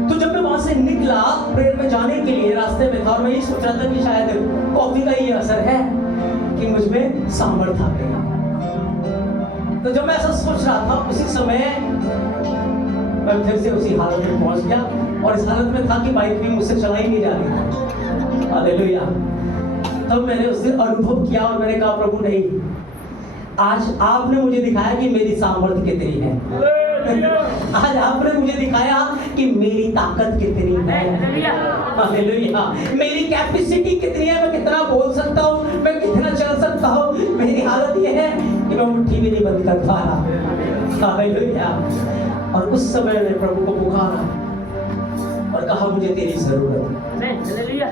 तो जब मैं वहां से निकला प्रेयर में जाने के लिए, रास्ते में था और मैं ये सोच रहा था कि शायद कॉफी का ये असर है कि मुझ में सामर्थ्य आ गया। तो जब मैं ऐसा सोच रहा था उसी समय मैं फिर से उसी हालत में पहुंच गया और इस हालत में था कि बाइक भी मुझसे चलाई नहीं जा रही थी। हालेलुया। तब मैंने उससे अनुभव किया और मैंने कहा प्रभु नहीं, आज आपने मुझे दिखाया कि मेरी सामर्थ्य कितनी है। आज आपने मुझे दिखाया कि मेरी ताकत कितनी है। हालेलुया। मेरी कैपेसिटी कितनी है, मैं कितना बोल सकता हूँ, मैं कितना चल सकता हूँ। मेरी हालत ये है कि मैं मुट्ठी भी नहीं बंद कर पा रहा। हालेलुया। और उस समय मैंने प्रभु को पुकारा और कहा मुझे तेरी जरूरत है।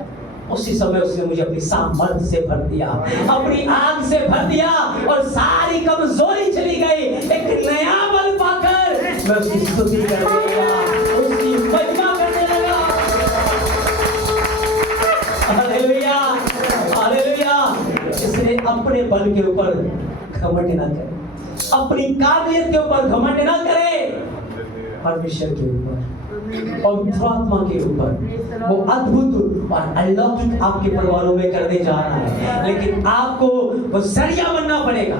उसी समय उसने मुझे अपनी सामर्थ्य से भर दिया, अपनी आग से भर दिया और सारी कमजोरी चली गई। एक नया बल पाकर मैं उसकी स्तुति करने लगा, उसकी महिमा करने लगा। Hallelujah, hallelujah. इसलिए अपने बल के ऊपर घमंड ना करे, अपनी काबिलियत के ऊपर घमंड ना करे, परमेश्वर के ऊपर, पवित्र आत्मा के ऊपर वो अद्भुत और अलौकिक आपके परिवारों में करने जा रहा है। लेकिन आपको वो जरिया बनना पड़ेगा,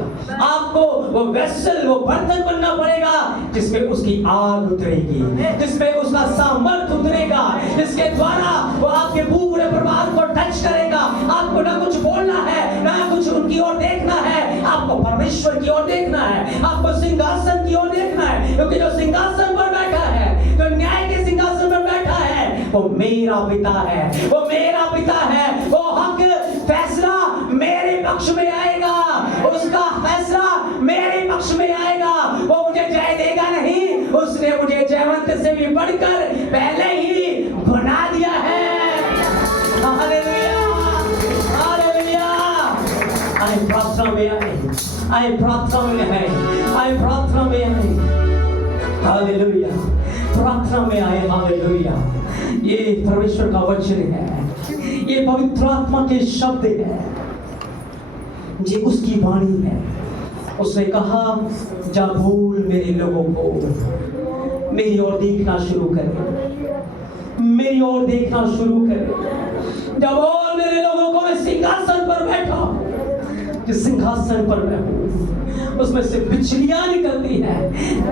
आपको वो वेसल, वो बर्तन बनना पड़ेगा जिसमें उसकी आग उतरेगी, जिसमें उसका सामर्थ्य उतरेगा, जिसके द्वारा वो आपके पूरे परिवार को टच करेगा। आपको ना कुछ बोलना है, ना कुछ उनकी ओर देखना है, आपको परमेश्वर की ओर देखना है, आपको सिंहासन की ओर देखना है। क्योंकि जो सिंहासन पर बैठा है, जो न्याय के सिंहासन पर बैठा है, वो मेरा पिता है, वो मेरा पिता है। वो हक फैसला मेरे पक्ष में आएगा, उसका फैसला मेरे पक्ष में आएगा। वो मुझे जय देगा नहीं, उसने मुझे जयवंत से भी बढ़कर पहले ही बना दिया है। Hallelujah, hallelujah. आए प्रार्थना में आए, आए प्रार्थना में आए, आए प्रार्थना में आए। हालेलुया, प्रार्थना में आए। हालेलुया। ये परमेश्वर का वचन है, ये पवित्र आत्मा के शब्द है, ये उसकी वाणी है। उसने कहा जा बोल मेरे लोगों को मेरी ओर देखना शुरू करें, मेरी ओर देखना शुरू करें। जा बोल मेरे लोगों को मैं सिंहासन पर बैठा हूं, जिस सिंहासन पर मैं हूं उसमें से बिजलियां निकलती हैं,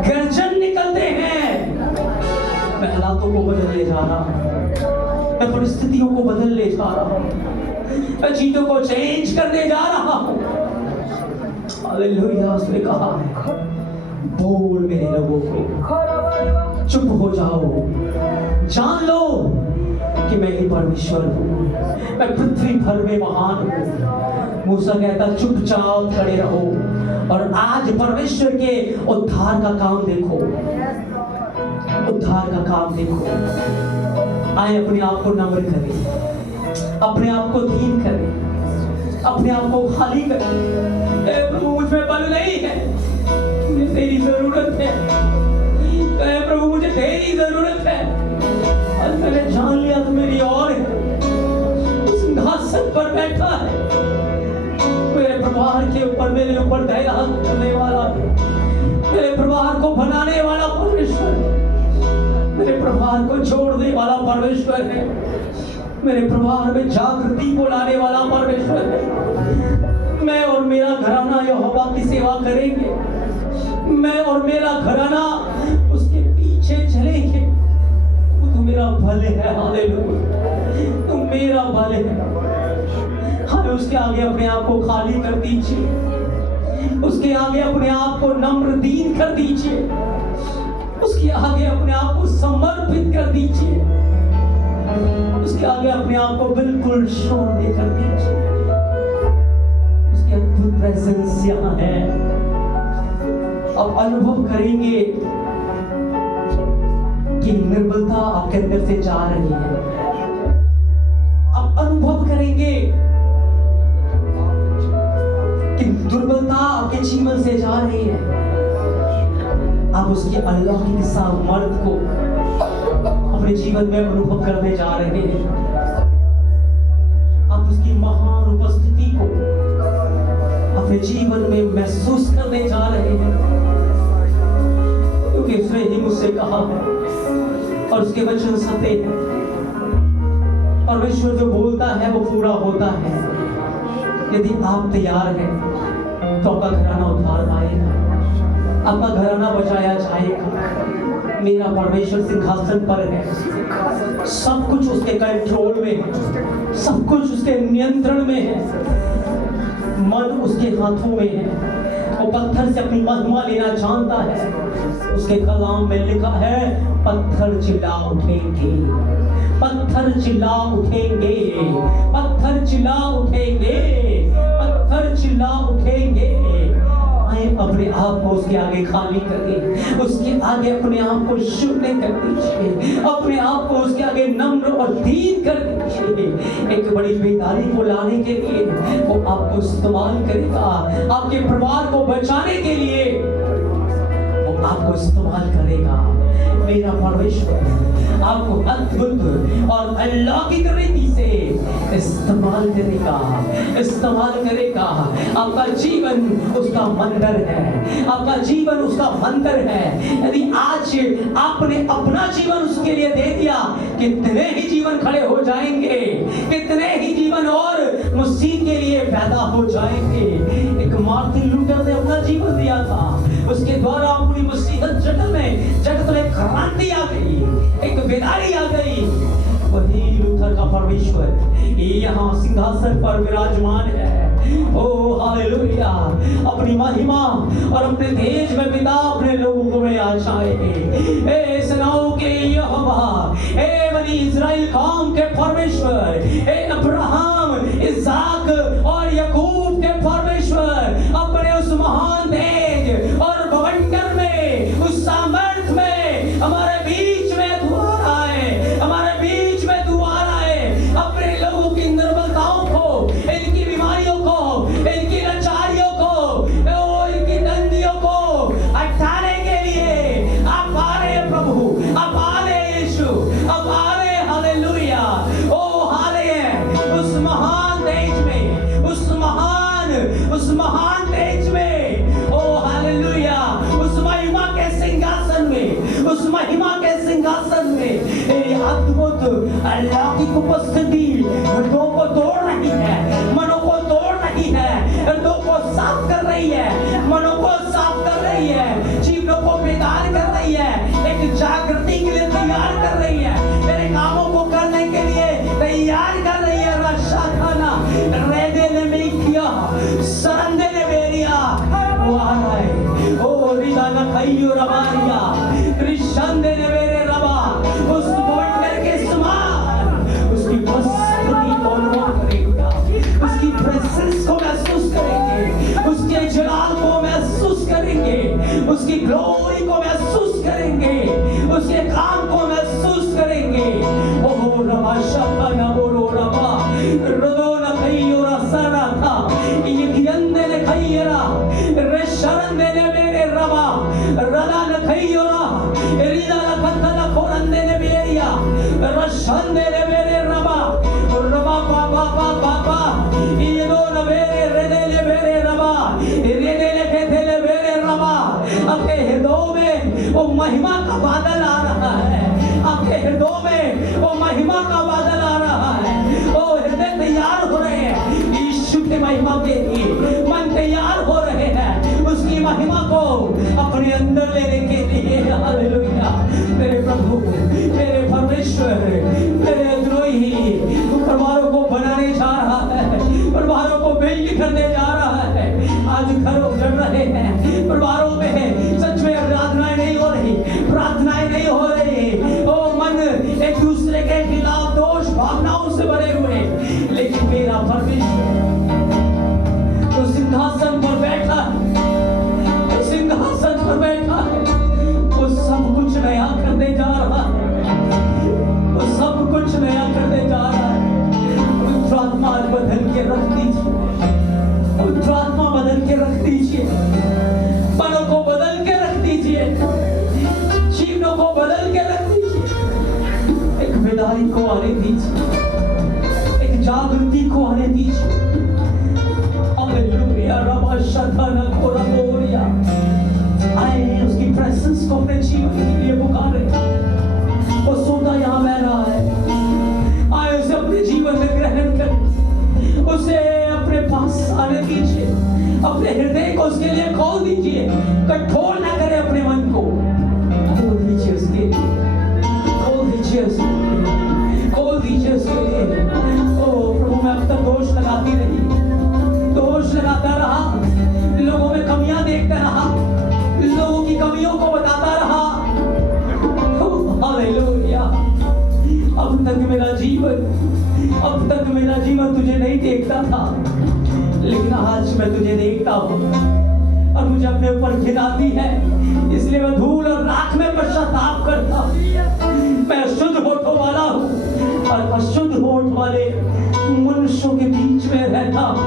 गर्जन निकलते हैं। मैं हालातों को बदलने जा रहा हूं, मैं परिस्थितियों को बदलने जा रहा हूं, मैं चीजों को चेंज करने जा रहा हूं। हालेलुया। उसने कहा बोल मेरे लोगों को चुप हो जाओ, जान लो कि मैं ही परमेश्वर हूं, मैं पृथ्वी भर में महान हूं। मूसा कहता चुपचाप खड़े रहो और आज परमेश्वर के उद्धार का काम देखो, उद्धार का काम देखो। आए अपने आप को नम्र करें, अपने आप को दीन करें, अपने आप को खाली करें। प्रभु मुझ में बल नहीं है, मुझे तेरी जरूरत है। प्रभु मुझे तेरी जरूरत है। आज मैंने जान लिया तो मेरी और है, सिंहासन पर बैठा है, मेरे परिवार के ऊपर, मेरे ऊपर दया करने वाला, मेरे परिवार को बनाने वाला परमेश्वर है, मेरे परिवार को जोड़ने वाला परमेश्वर है, मेरे परिवार में जागृति को लाने वाला परमेश्वर है। मैं और मेरा घराना यहोवा की सेवा करेंगे, मैं और मेरा घराना उसके पीछे चलेंगे। तू मेरा भले है। हालेलुया, तू मेरा भले है। हाँ, उसके आगे अपने आप को खाली कर दीजिए, उसके आगे अपने आप को नम्र दीन कर दीजिए, उसके आगे अपने आप को समर्पित कर दीजिए, उसके आगे अपने आप को बिल्कुल शून्य कर दीजिए। उसकी अद्भुत प्रेजेंस यहाँ है। अब अनुभव करेंगे कि निर्बलता आपके अंदर से जा रही है। अब अनुभव करेंगे कि दुर्बलता आपके जीवन से जा रही है। आप उसकी अलौकिक सामर्थ्य को अपने जीवन में अनुभव करने जा रहे हैं। आप उसकी महान उपस्थिति को अपने जीवन में महसूस करने जा रहे हैं, क्योंकि उसने ही मुझसे कहा है और उसके वचन सत्य है। परमेश्वर जो बोलता है वो पूरा होता है। यदि आप तैयार हैं तो आपका घराना उद्धार पाएगा, आपका घराना बचाया जाएगा। मेरा परमेश्वर सिंहासन पर है, सब कुछ उसके कंट्रोल में है, सब कुछ उसके नियंत्रण में है, मन उसके हाथों में है। वो पत्थर से अपनी महिमा लेना जानता है। उसके कलाम में लिखा है, पत्थर चिल्ला उठेंगे, पत्थर चिल्ला उठेंगे, पत्थर चिल्ला उठेंगे, पत्थर चिल्ला उठेंगे। आए अपने आप को उसके आगे खाली कर दे, उसके आगे अपने आप को शून्य कर दीजिए, अपने आप को उसके आगे नम्र और दीन कर दीजिए। एक बड़ी बेदारी को लाने के लिए वो आपको इस्तेमाल करेगा, आपके परिवार को बचाने के लिए वो आपको इस्तेमाल करेगा। मेरा परमेश्वर आपको अद्भुत और अलौकिक रीति से इस्तेमाल करेगा, इस्तेमाल करेगा। आपका जीवन उसका मंदिर है, आपका जीवन उसका मंदिर है। यदि आज आपने अपना जीवन उसके लिए दे दिया, कितने ही जीवन खड़े हो जाएंगे, कितने ही जीवन और मसीह के लिए पैदा हो जाएंगे। एक मार्टिन लूथर ने अपना जीवन दिया था, उसके द्वारा पूरी मसीहत जगत में क्रांति आ गई, एक बेदारी आ गई। वही लूथर का परमेश्वर यहाँ सिंहासन पर विराजमान है। ओ हालेलुया, अपनी महिमा और अपने तेज में पिता अपने लोगों को में आशाएंगे। ए सेनाओं के यहोवा, ए बनी इस्राएल कौम के परमेश्वर, ए अब्राहम, इसहाक और याकूब के परमेश्वर, अपने उस महान तेज और बवंडर में, उस सामर्थ में हमारे बीच में तू आ रहा है, हमारे बीच में तू आ रहा है। अपने लोगों की निर्बलताओं को, इनकी बीमारियों को, इनकी लाचारियों को, इनकी दंदियों को हटाने के लिए आप आ रहे हैं प्रभु, आप आ रहे हैं यीशु, आप आ रहे हैं। हालेलुया, ओ हालेलुया, उस महान तेज में, उस महान तेज में, ओ हालेलुया, उस महिमा के सिंहासन में, उस महिमा के सिंहासन में अद्भुत अलौकिक उपस्थिति हृदयों को तोड़ रही है, मनों को तोड़ रही है, हृदयों को साफ कर रही है, मनों को साफ कर रही है, जीवनों को बेदार कर रही है, एक जागृति के लिए तैयार कर रही है, तेरे कामों को करने के लिए तैयार कर रही है। रशा खाना रेदे ने में किया, सरंदे ने बेरिया, वो आ रहा है। ओ रिदा न खइयो रबारिया, रिशंदे ने मेरे रबा, उस वंडर के समान उसकी उपस्थिति को अनुभव करेगा, उसकी प्रेजेंस को महसूस करेंगे, उसके जलाल को महसूस करेंगे, उसकी ग्लोरी को महसूस करेंगे, उसके काम को महसूस करेंगे। ओहो रबा शब्द न बोलो रबा, रदो न खइयो रसरा था, ये गियंदे ने खइयरा, रे शरंदे ने मेरे रबा, रदा न खइयोरा, रिदा न खत्ता न खोरंदे ने बेरिया, रशंदे ने मेरे रबा, रबा बाबा बाबा, ये दो न मेरे रेदे ने मेरे रबा, रेदे ने कहते ने मेरे रबा। आपके हृदयों में वो महिमा का बादल आ रहा है, आपके हृदयों में वो महिमा का बादल आ रहा है। ओ हृदय तैयार हो रहे हैं यीशु की महिमा के लिए, मन तैयार हो रहे हैं उसकी महिमा को अपने अंदर लेने के लिए। हालेलुया, मेरे प्रभु, मेरे परमेश्वर, मेरे द्रोही परिवारों को बनाने जा रहा है, परिवारों को बिल्ड करने जा रहा है। आज घर उजड़ रहे हैं, परिवारों में सच में आराधनाएं नहीं हो रही, प्रार्थनाएं नहीं हो रही, ओ मन एक दूसरे के खिलाफ दोष भावनाओं से भरे हुए। लेकिन मेरा परमेश्वर तो सिंहासन पर बैठा, सिंहासन पर बैठा है, वो सब कुछ नया करने जा रहा है, वो सब कुछ नया करने जा रहा है। पवित्र आत्मा बदल के रख दीजिए, पवित्र आत्मा बदल के रख दीजिए, मनों को बदल के रख दीजिए, जीवनों को बदल के रख दीजिए। एक बेदारी को आने दीजिए, एक जागृति को आने दीजिए। हालेलुया, रबा उसके लिए खोल दीजिए, कठोर ना करें अपने मन को, खोल दीजिए उसके लिए, खोल दीजिए उसके लिए, खोल दीजिए उसके लिए। ओ प्रभु, मैं अब तक दोष लगाती रही, दोष लगाता रहा, लोगों में कमियां देखता रहा, लोगों की कमियों को बताता रहा। हालेलुया। अब तक मेरा जीवन तुझे नहीं देखता था, लेकिन आज मैं तुझे देखता हूँ और मुझे अपने ऊपर घिन आती है, इसलिए मैं धूल और राख में पश्चाताप करता हूँ। मैं शुद्ध होठों वाला हूँ और अशुद्ध होठ वाले मनुष्यों के बीच में रहता हूँ।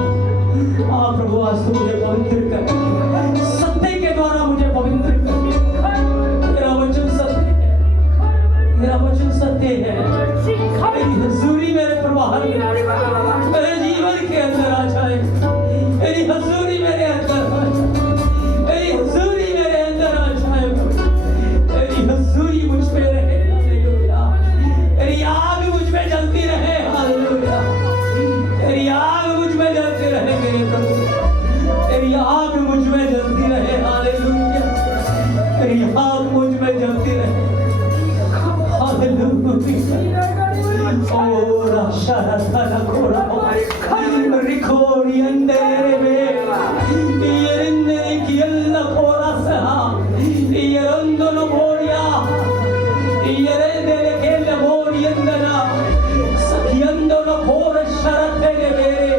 हाँ प्रभु, आज तू मुझे पवित्र कर, सत्य के द्वारा मुझे पवित्र कर। तेरा वचन सत्य है, तेरा वचन सत्य है। मेरी हजूरी मेरे प्रवाह में, मेरे जीवन के अंदर आ जाए, मेरी हजूरी मेरे अंदर आ जाए, मेरी हजूरी मेरे अंदर आ जाए, मेरी हजूरी मुझ पे रहे। हालेलुया। तेरी आग मुझ में जलती रहे। हालेलुया। तेरी आग मुझ में जलती रहे मेरे प्रभु, तेरी आग मुझ में जलती रहे। हालेलुया। तेरी आग मुझ में जलती रहे। हालेलुया। ओ राशा राशा कोरा रिखोरी अंदर में ये रिंदे की अल्लाह कोरा सहा ये रंदो बोरिया ये रेंदे के लबोरी अंदरा सखी अंदो कोर शरत दे मेरे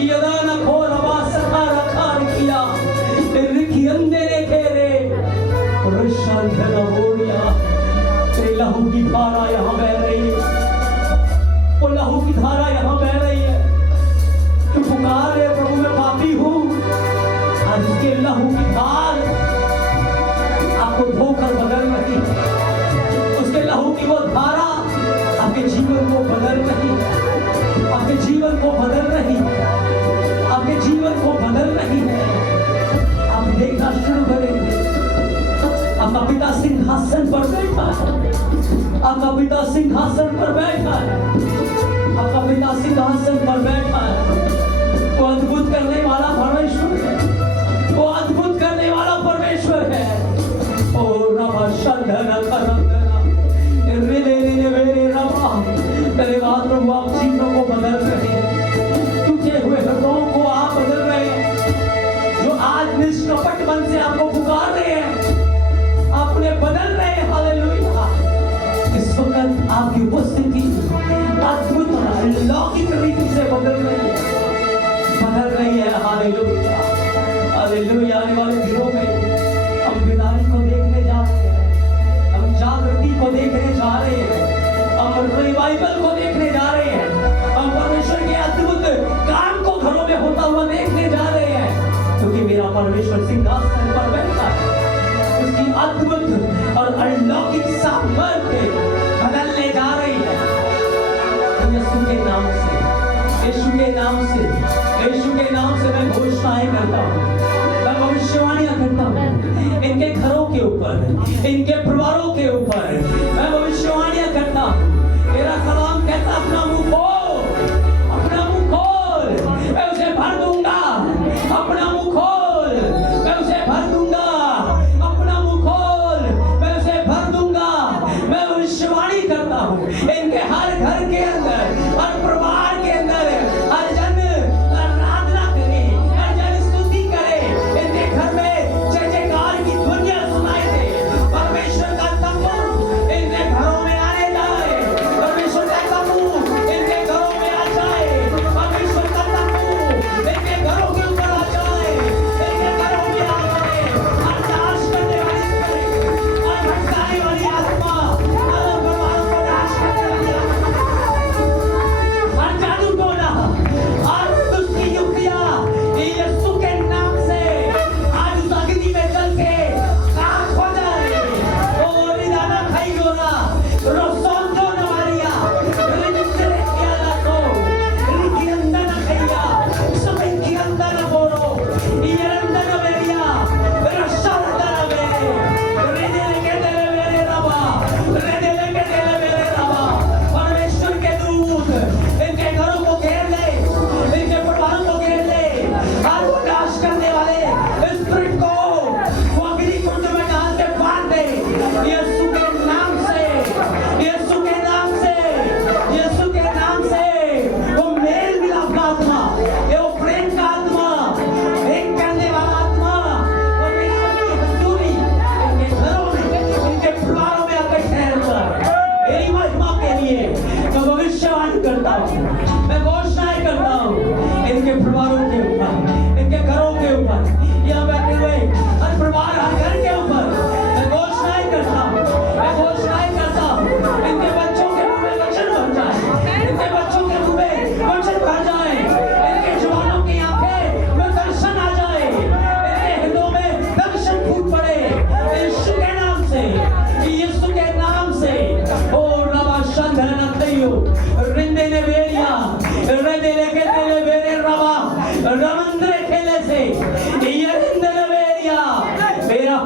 ये दाना कोर वासखा रखा किया रिखी अंदर के रे रशान धना बोरिया। तेरे लहू की धारा यहाँ बह रही है, वो लहू की धारा यहाँ बह रही है। तू पुकार है प्रभु, मैं पापी हूँ, आज उसके लहू की धार आपको धोकर बदल रही, उसके लहू की वो धारा आपके जीवन को बदल रही, आपके जीवन को बदल रही, आपके जीवन को बदल रही है। आप देखना शुरू करेंगे, आपका पिता सिंहासन पर बैठा है, आपका पिता सिंहासन पर बैठा है, आपका पिता सिंहासन पर बैठा है। वो अद्भुत करने वाला परमेश्वर है, वो अद्भुत करने वाला परमेश्वर है। ओ रबा शंधना करंदना रे मेरे रबा, तेरे बाद प्रभु आप जीवनों को बदल रहे हैं, टूटे हुए हृदयों को आप बदल रहे हैं। जो आज निष्कपट मन से आपको पुकार रहे हैं, आप उन्हें बदल रहे हैं। हालेलुया। इस वक्त आपकी उपस्थिति अद्भुत और अलौकिक रीति से बदल रही है, बदल रही है। हालेलुया। हालेलुया। आने वाले दिनों में हम बेदारी को देखने जा रहे हैं, हम जागृति को देखने जा रहे हैं, हम रिवाइवल को देखने जा रहे हैं, हम परमेश्वर के अद्भुत काम को घरों में होता हुआ देखने जा रहे हैं, क्योंकि मेरा परमेश्वर सिंहासन पर बैठा है। उसकी अद्भुत और अलौकिक सामर्थ्य बदलने जा रही है। यीशु के नाम से, यीशु के नाम से, यीशु के नाम से मैं घोषणाएं करता हूँ, मैं भविष्यवाणियां करता हूँ इनके घरों के ऊपर, इनके परिवारों के ऊपर मैं भविष्यवाणियां करता हूँ। मेरा कलाम कहता, अपना मुंह खोल, अपना मुंह खोल, मैं उसे भर दूंगा। अपना मुंह खोल, मैं उसे भर दूंगा। अपना मुंह खोल, मैं उसे भर दूंगा। मैं भविष्यवाणी करता हूँ इनके हर घर के अंदर, हर परिवार के अंदर, हर जन आराधना करे, हर जन स्तुति करे, इनके घर में जय जयकार की ध्वनियां सुनाई दे। परमेश्वर का तंबू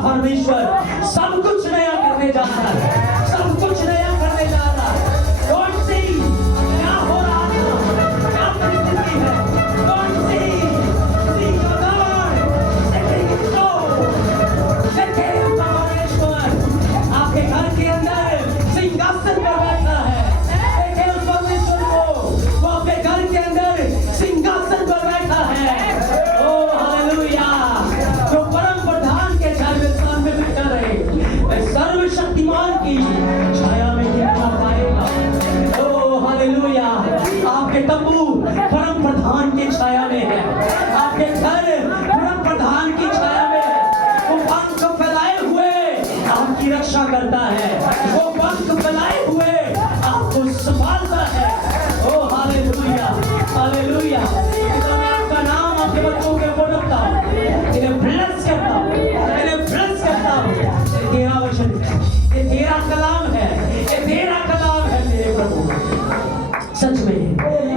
परमेश्वर सब कुछ नया करने जा रहा है, सब कुछ नया करने जा रहा है। Don't see क्या हो रहा था, क्या परिस्थिति है। Don't see your God setting it so। देखे परमेश्वर आपके घर के अंदर सिंहासन पर बैठा है। देखे उस परमेश्वर को, वो आपके घर के अंदर सिंहासन पर बैठा है। ओ हालेलुया, जो परम प्रधान के छाया में बैठा रहे, वह सर्वशक्तिमान की छाया में टिकना पाएगा। ओ हालेलुया, आपके तंबू परम प्रधान की छाया में है, आपके घर परम प्रधान की छाया में है। वो पंख फैलाए हुए आपकी रक्षा करता है, वो पंख फैलाए हुए आपको संभालता है। ओ हालेलुया, हालेलुया। तो मैं आपका नाम आपके बच्चों के ऊपर रखता हूँ, इन्हें ब्लेस करता हूँ, इन्हें ब्लेस करता हूँ। ये तेरा वचन, ये तेरा कलाम है, ये तेरा कलाम है मेरे प्रभु। सच में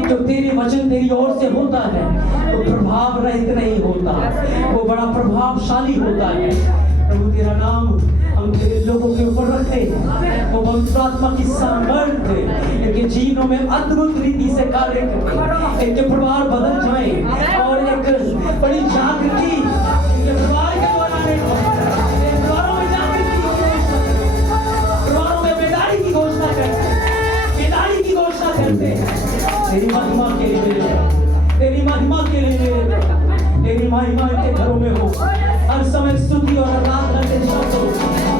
जो तेरे वचन तेरी ओर से होता है वो प्रभाव रहित नहीं होता, वो बड़ा प्रभावशाली होता है। प्रभु तेरा नाम हम तेरे लोगों के ऊपर रखते हैं, वो पवित्र आत्मा की सामर्थ्य इनके जीवनों में अद्भुत रीति से कार्य करे, इनके परिवार बदल जाए और एक बड़ी जागृति इनके परिवार के द्वारा परिवारों में जागृति की घोषणा, परिवारों में बेदारी की घोषणा करते, बेदारी की घोषणा करते। तेरी महिमा के लिए, तेरी महिमा के लिए, तेरी महिमा इनके घरों में हो। हर समय स्तुति और आराधना के शब्द हो,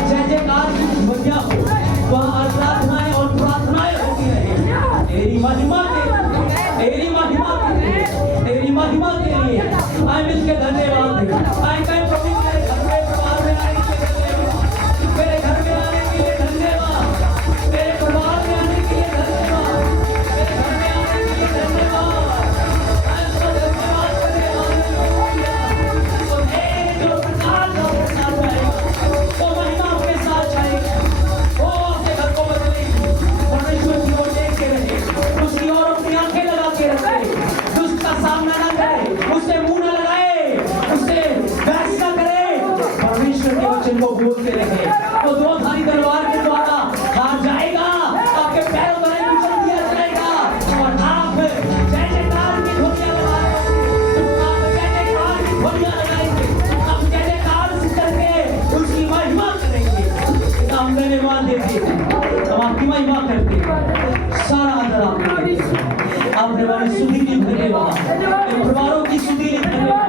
जय जयकार की ध्वनियां हो, वहाँ आराधनाएं और प्रार्थनाएं होती रहे। तेरी महिमा के लिए, तेरी महिमा के लिए, तेरी महिमा के लिए आए मिलकर धन्यवाद दें। आए कहीं प्रभु मेरे घर में परिवार में आने के लिए धन्यवाद, मेरे घर में आने के लिए धन्यवाद, मेरे परिवार में आने के लिए धन्यवाद, मेरे घर में आने के लिए धन्यवाद। मैं उसको धन्यवाद करने वाला हूँ। मेरे जो प्रकाश आपके साथ जाएगा, वो महिमा आपके साथ जाएगी, वो आपके घर को बदलेगी। परमेश्वर की ओर देखते रहे, उसकी ओर अपनी आंखें लगा के रखे, दुष्ट का सामना ना करे, उससे मुंह ना लगाए, उससे बहस ना करे, परमेश्वर के वचन को बोलते रहे। वो दो धारी तलवार के द्वारा हार जाएगा, आपके पैरों तले कुचल दिया जाएगा और आप जय जयकार की ध्वनियां लगाएंगे, आप जय जयकार की ध्वनियां लगाएंगे, आप जय जयकार से करके उसकी महिमा करेंगे। हम धन्यवाद देते हैं, हम आपकी महिमा करते हैं, सारा आदर आपको देते हैं। आपने हमारी सुधीली धन्यवाद, इन परिवारों की सुधीली धन्यवाद,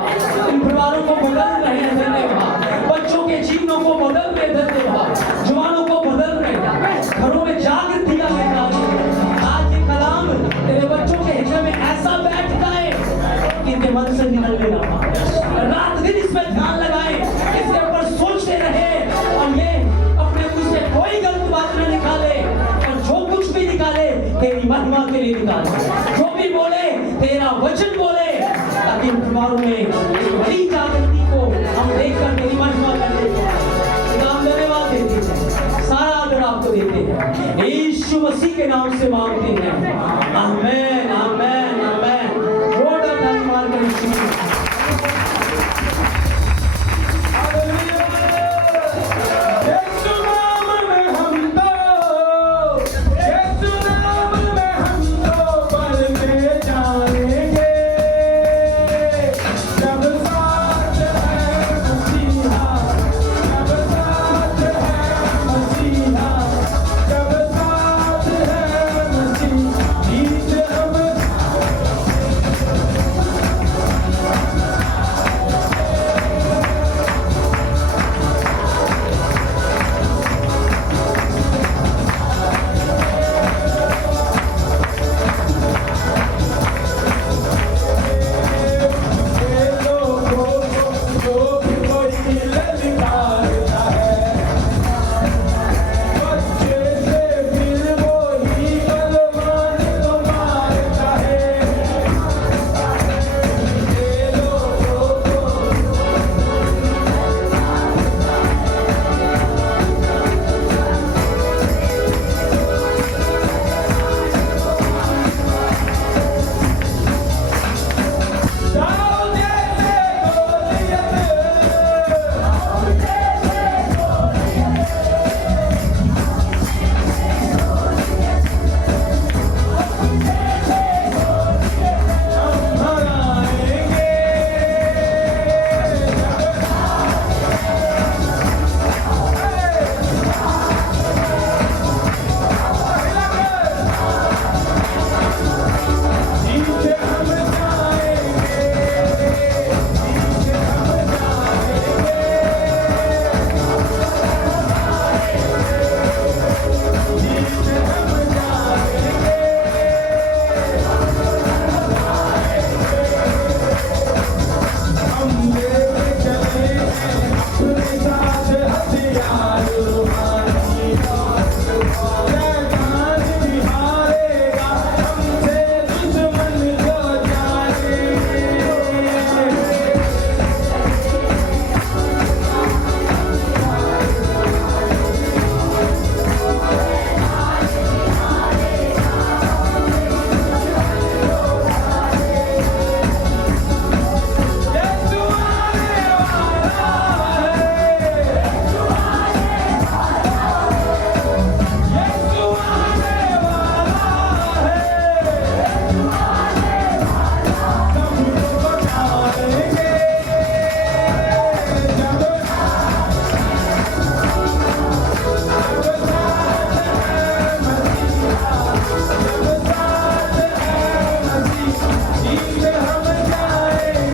इन परिवारों को बदल रहे हैं धन्यवाद, बच्चों के जीवनों को बदल रहे धन्यवाद, जवानों को बदल रहे, घरों में जागृति का आज ये कलाम तेरे बच्चों के हृदय में ऐसा बैठ जाए कि इनके मन से निकलने ना पाए, रात दिन इसमें ध्यान लगाए, इसके ऊपर सोचते रहे और ये अपने मुंह से कोई गलत बात न निकाले और जो कुछ भी निकाले तेरी महिमा के लिए निकाले, जो भी बोले तेरा वचन बोले, ताकि इन परिवारों में एक बड़ी जागृति को हम देखकर तेरी महिमा करते हैं। नाम धन्यवाद देते हैं, सारा आदर आपको देते हैं, यीशु मसीह के नाम से मांगते हैं।